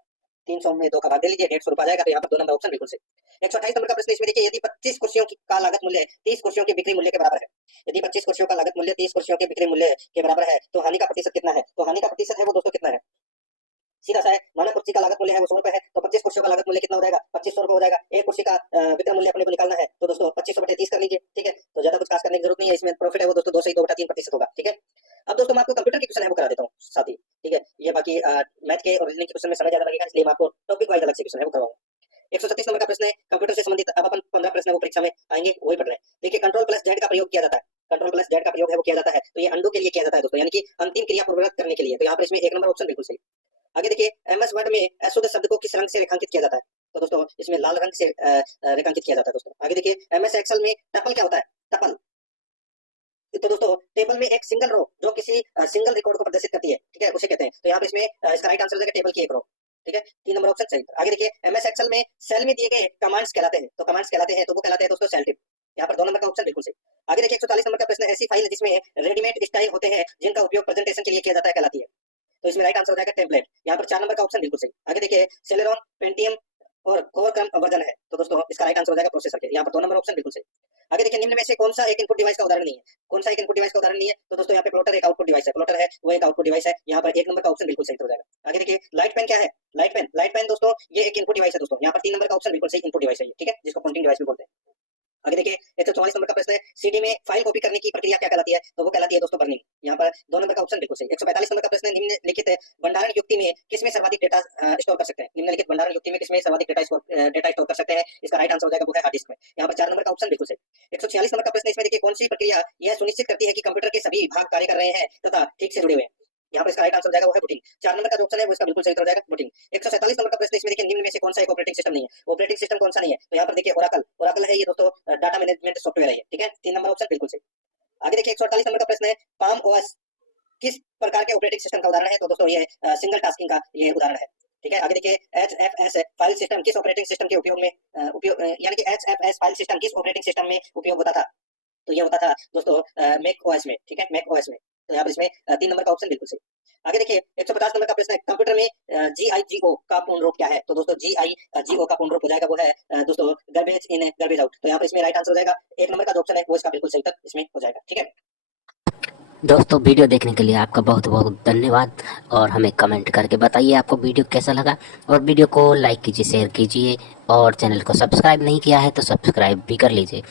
300 में 2 का भाग दे लीजिए 150 रुपए आ जाएगा। तो यहाँ पर 2 नंबर ऑप्शन बिल्कुल सही। 128 नंबर का प्रश्न इसमें देखिए, यदि 25 कुर्सियों का लागत मूल्य 30 कुर्सियों के बिक्री मूल्य के बराबर है, यदि 25 कुर्सियों का लागत मूल्य 30 कुर्सियों के बिक्री मूल्य के बराबर है तो हानि का प्रतिशत कितना है? तो हानि का प्रतिशत है वो दोस्तों कितना है, सीधा सा है, माना कुर्सी का लागत मूल्य है वो 100 रुपए है, तो 25 कुर्सियों का लागत मूल्य कितना हो जाएगा 2500 रुपए हो जाएगा। एक कुर्सी का विक्रय मूल्य अपने को निकालना है, तो दोस्तों 2500 बटे 30 कर लीजिए, ठीक है। तो ज्यादा कुछ खास करने की जरूरत नहीं है, इसमें प्रॉफिट है वो दोस्तों 2 से 2/3% होगा, ठीक है। अब दोस्तों मैं आपको कंप्यूटर के क्वेश्चन है वो करा देता हूँ साथ ही, ठीक है। ये बाकी मैथ के और रीजनिंग के क्वेश्चन में समय ज्यादा लगेगा, इसलिए मैं आपको टॉपिक वाइज अलग से क्वेश्चन है वो करवाऊंगा। 137 नंबर का प्रश्न है, कंप्यूटर से संबंधित। अब अपन 15 प्रश्न है वो परीक्षा में आएंगे वही पढ़ रहे हैं। देखिए, कंट्रोल प्लस जेड का प्रयोग किया जाता है, कंट्रोल प्लस जेड का प्रयोग है वो किया जाता है, तो ये अंडू के लिए किया जाता है दोस्तों, यानी कि अंतिम क्रिया पूर्ववत करने के लिए। तो यहाँ पर इसमें 1 नंबर ऑप्शन बिल्कुल सही। आगे देखिए, एमएस वर्ड में अशुद्ध शब्द को किस रंग से रेखांकित किया जाता है? तो दोस्तों इसमें लाल रंग से रेखांकित किया जाता है दोस्तों। आगे देखिए, एमएस एक्सेल में टपल क्या होता है? टपल, तो दोस्तों टेबल में एक सिंगल रो जो किसी सिंगल रिकॉर्ड को प्रदर्शित करती है, ठीक है, उसे कहते हैं। तो यहाँ पर इसमें इसका राइट आंसर हो जाएगा टेबल की एक रो, ठीक है, 3 नंबर ऑप्शन सही। आगे देखिए, एमएस एक्सेल में सेल में दिए गए कमांड्स कहलाते हैं, तो कमांड्स कहलाते हैं तो वो कहलाते हैं दोस्तों सेल टिप। यहाँ पर 2 नंबर का ऑप्शन बिल्कुल सही। आगे देखिए, 140 नंबर का प्रश्न, ऐसी फाइल जिसमें रेडीमेड स्टाइल होते हैं जिनका उपयोग प्रेजेंटेशन के लिए किया जाता है कहलाती है? तो इसमें राइट आंसर हो जाएगा टेम्पलेट। यहाँ पर 4 नंबर का ऑप्शन बिल्कुल सही। आगे देखिए, सेलेरॉन, पेंटियम और कोर क्रम वर्जन है, तो दोस्तों इसका राइट आंसर हो जाएगा प्रोसेसर के। यहाँ पर 2 नंबर ऑप्शन बिल्कुल सही। आगे देखिए, निम्न में से कौन सा एक इनपुट डिवाइस का उदाहरण नहीं है? कौन सा एक इनपुट डिवाइस का उदाहरण नहीं है? तो दोस्तों यहाँ पे प्लॉटर एक आउटपुट डिवाइस है, प्लॉटर है वो एक आउटपुट डिवाइस है। यहाँ पर 1 नंबर का ऑप्शन बिल्कुल सही हो जाएगा। आगे देखिए, लाइट पेन क्या है? लाइट पेन, लाइट पेन दोस्तों ये एक इनपुट डिवाइस है दोस्तों। यहाँ पर 3 नंबर का ऑप्शन बिल्कुल सही, इनपुट डिवाइस है ये, ठीक है, जिसको पॉइंटिंग डिवाइस भी बोलते हैं। आगे देखिए, 144 नंबर का प्रश्न है, सीडी में फाइल कॉपी करने की प्रक्रिया क्या कहलाती है? तो वो कहलाती है दोस्तों बर्निंग। यहाँ पर 2 नंबर का ऑप्शन बिल्कुल सही। 145 नंबर का प्रश्न है, निम्नलिखित भंडारण युक्ति में किसमें सर्वाधिक डेटा स्टोर कर सकते हैं? निम्नलिखित भंडारण युक्ति में किसमें सर्वाधिक डेटा स्टोर कर सकते हैं? इसका राइट आंसर हो जाएगा वो है हार्ड डिस्क में। यहाँ पर 4 नंबर का ऑप्शन बिल्कुल सही। 146 नंबर का प्रश्न, इसमें देखिए, कौन सी प्रक्रिया यह सुनिश्चित करती है कि कंप्यूटर के सभी भाग कार्य कर रहे हैं तथा ठीक से जुड़े हुए हैं? यहाँ पर इसका राइट आंसर हो जाएगा वो है बूटिंग। 4 नंबर का जो ऑप्शन है वो इसका बिल्कुल सही हो जाएगा, बूटिंग। 147 नंबर का प्रश्न, इसमें देखिए, निम्न में से कौन सा एक ऑपरेटिंग सिस्टम नहीं है? ऑपरेटिंग सिस्टम कौन सा नहीं है? तो यहाँ पर देखिए, ओरेकल, ओरेकल है ये दोस्तों, डाटा मैनेजमेंट सॉफ्टवेयर है ये, ठीक है, 3 नंबर ऑप्शन बिल्कुल सही। आगे देखिए, 148 नंबर का प्रश्न है, पाम ओएस किस प्रकार के ऑपरेटिंग सिस्टम का उदाहरण है? तो दोस्तों ये सिंगल टास्किंग का ये उदाहरण है, ठीक है। आगे देखिए, एचएफएस फाइल सिस्टम किस ऑपरेटिंग सिस्टम के उपयोग में यानी कि एचएफएस फाइल सिस्टम किस ऑपरेटिंग सिस्टम में उपयोग होता था? तो ये होता था दोस्तों मैक ओएस में, ठीक है, मैक ओएस में। तो यहाँ पर इसमें 3 नंबर का ऑप्शन बिल्कुल सही। आगे देखिए 150 नंबर का प्रश्न है, कंप्यूटर में GIGO का पूर्ण रूप क्या है? तो दोस्तों GIGO का पूर्ण रूप हो जाएगा वो है दोस्तों गार्बेज इन गार्बेज आउट। तो यहाँ पर इसमें राइट आंसर हो जाएगा 1 नंबर का जो ऑप्शन है वो इसका बिल्कुल सही तक इसमें हो जाएगा, ठीक है। दोस्तों वीडियो देखने के लिए आपका बहुत बहुत धन्यवाद और हमें कमेंट करके बताइए आपको वीडियो कैसा लगा और वीडियो को लाइक कीजिए, शेयर कीजिए और चैनल को सब्सक्राइब नहीं किया है तो सब्सक्राइब भी कर लीजिए।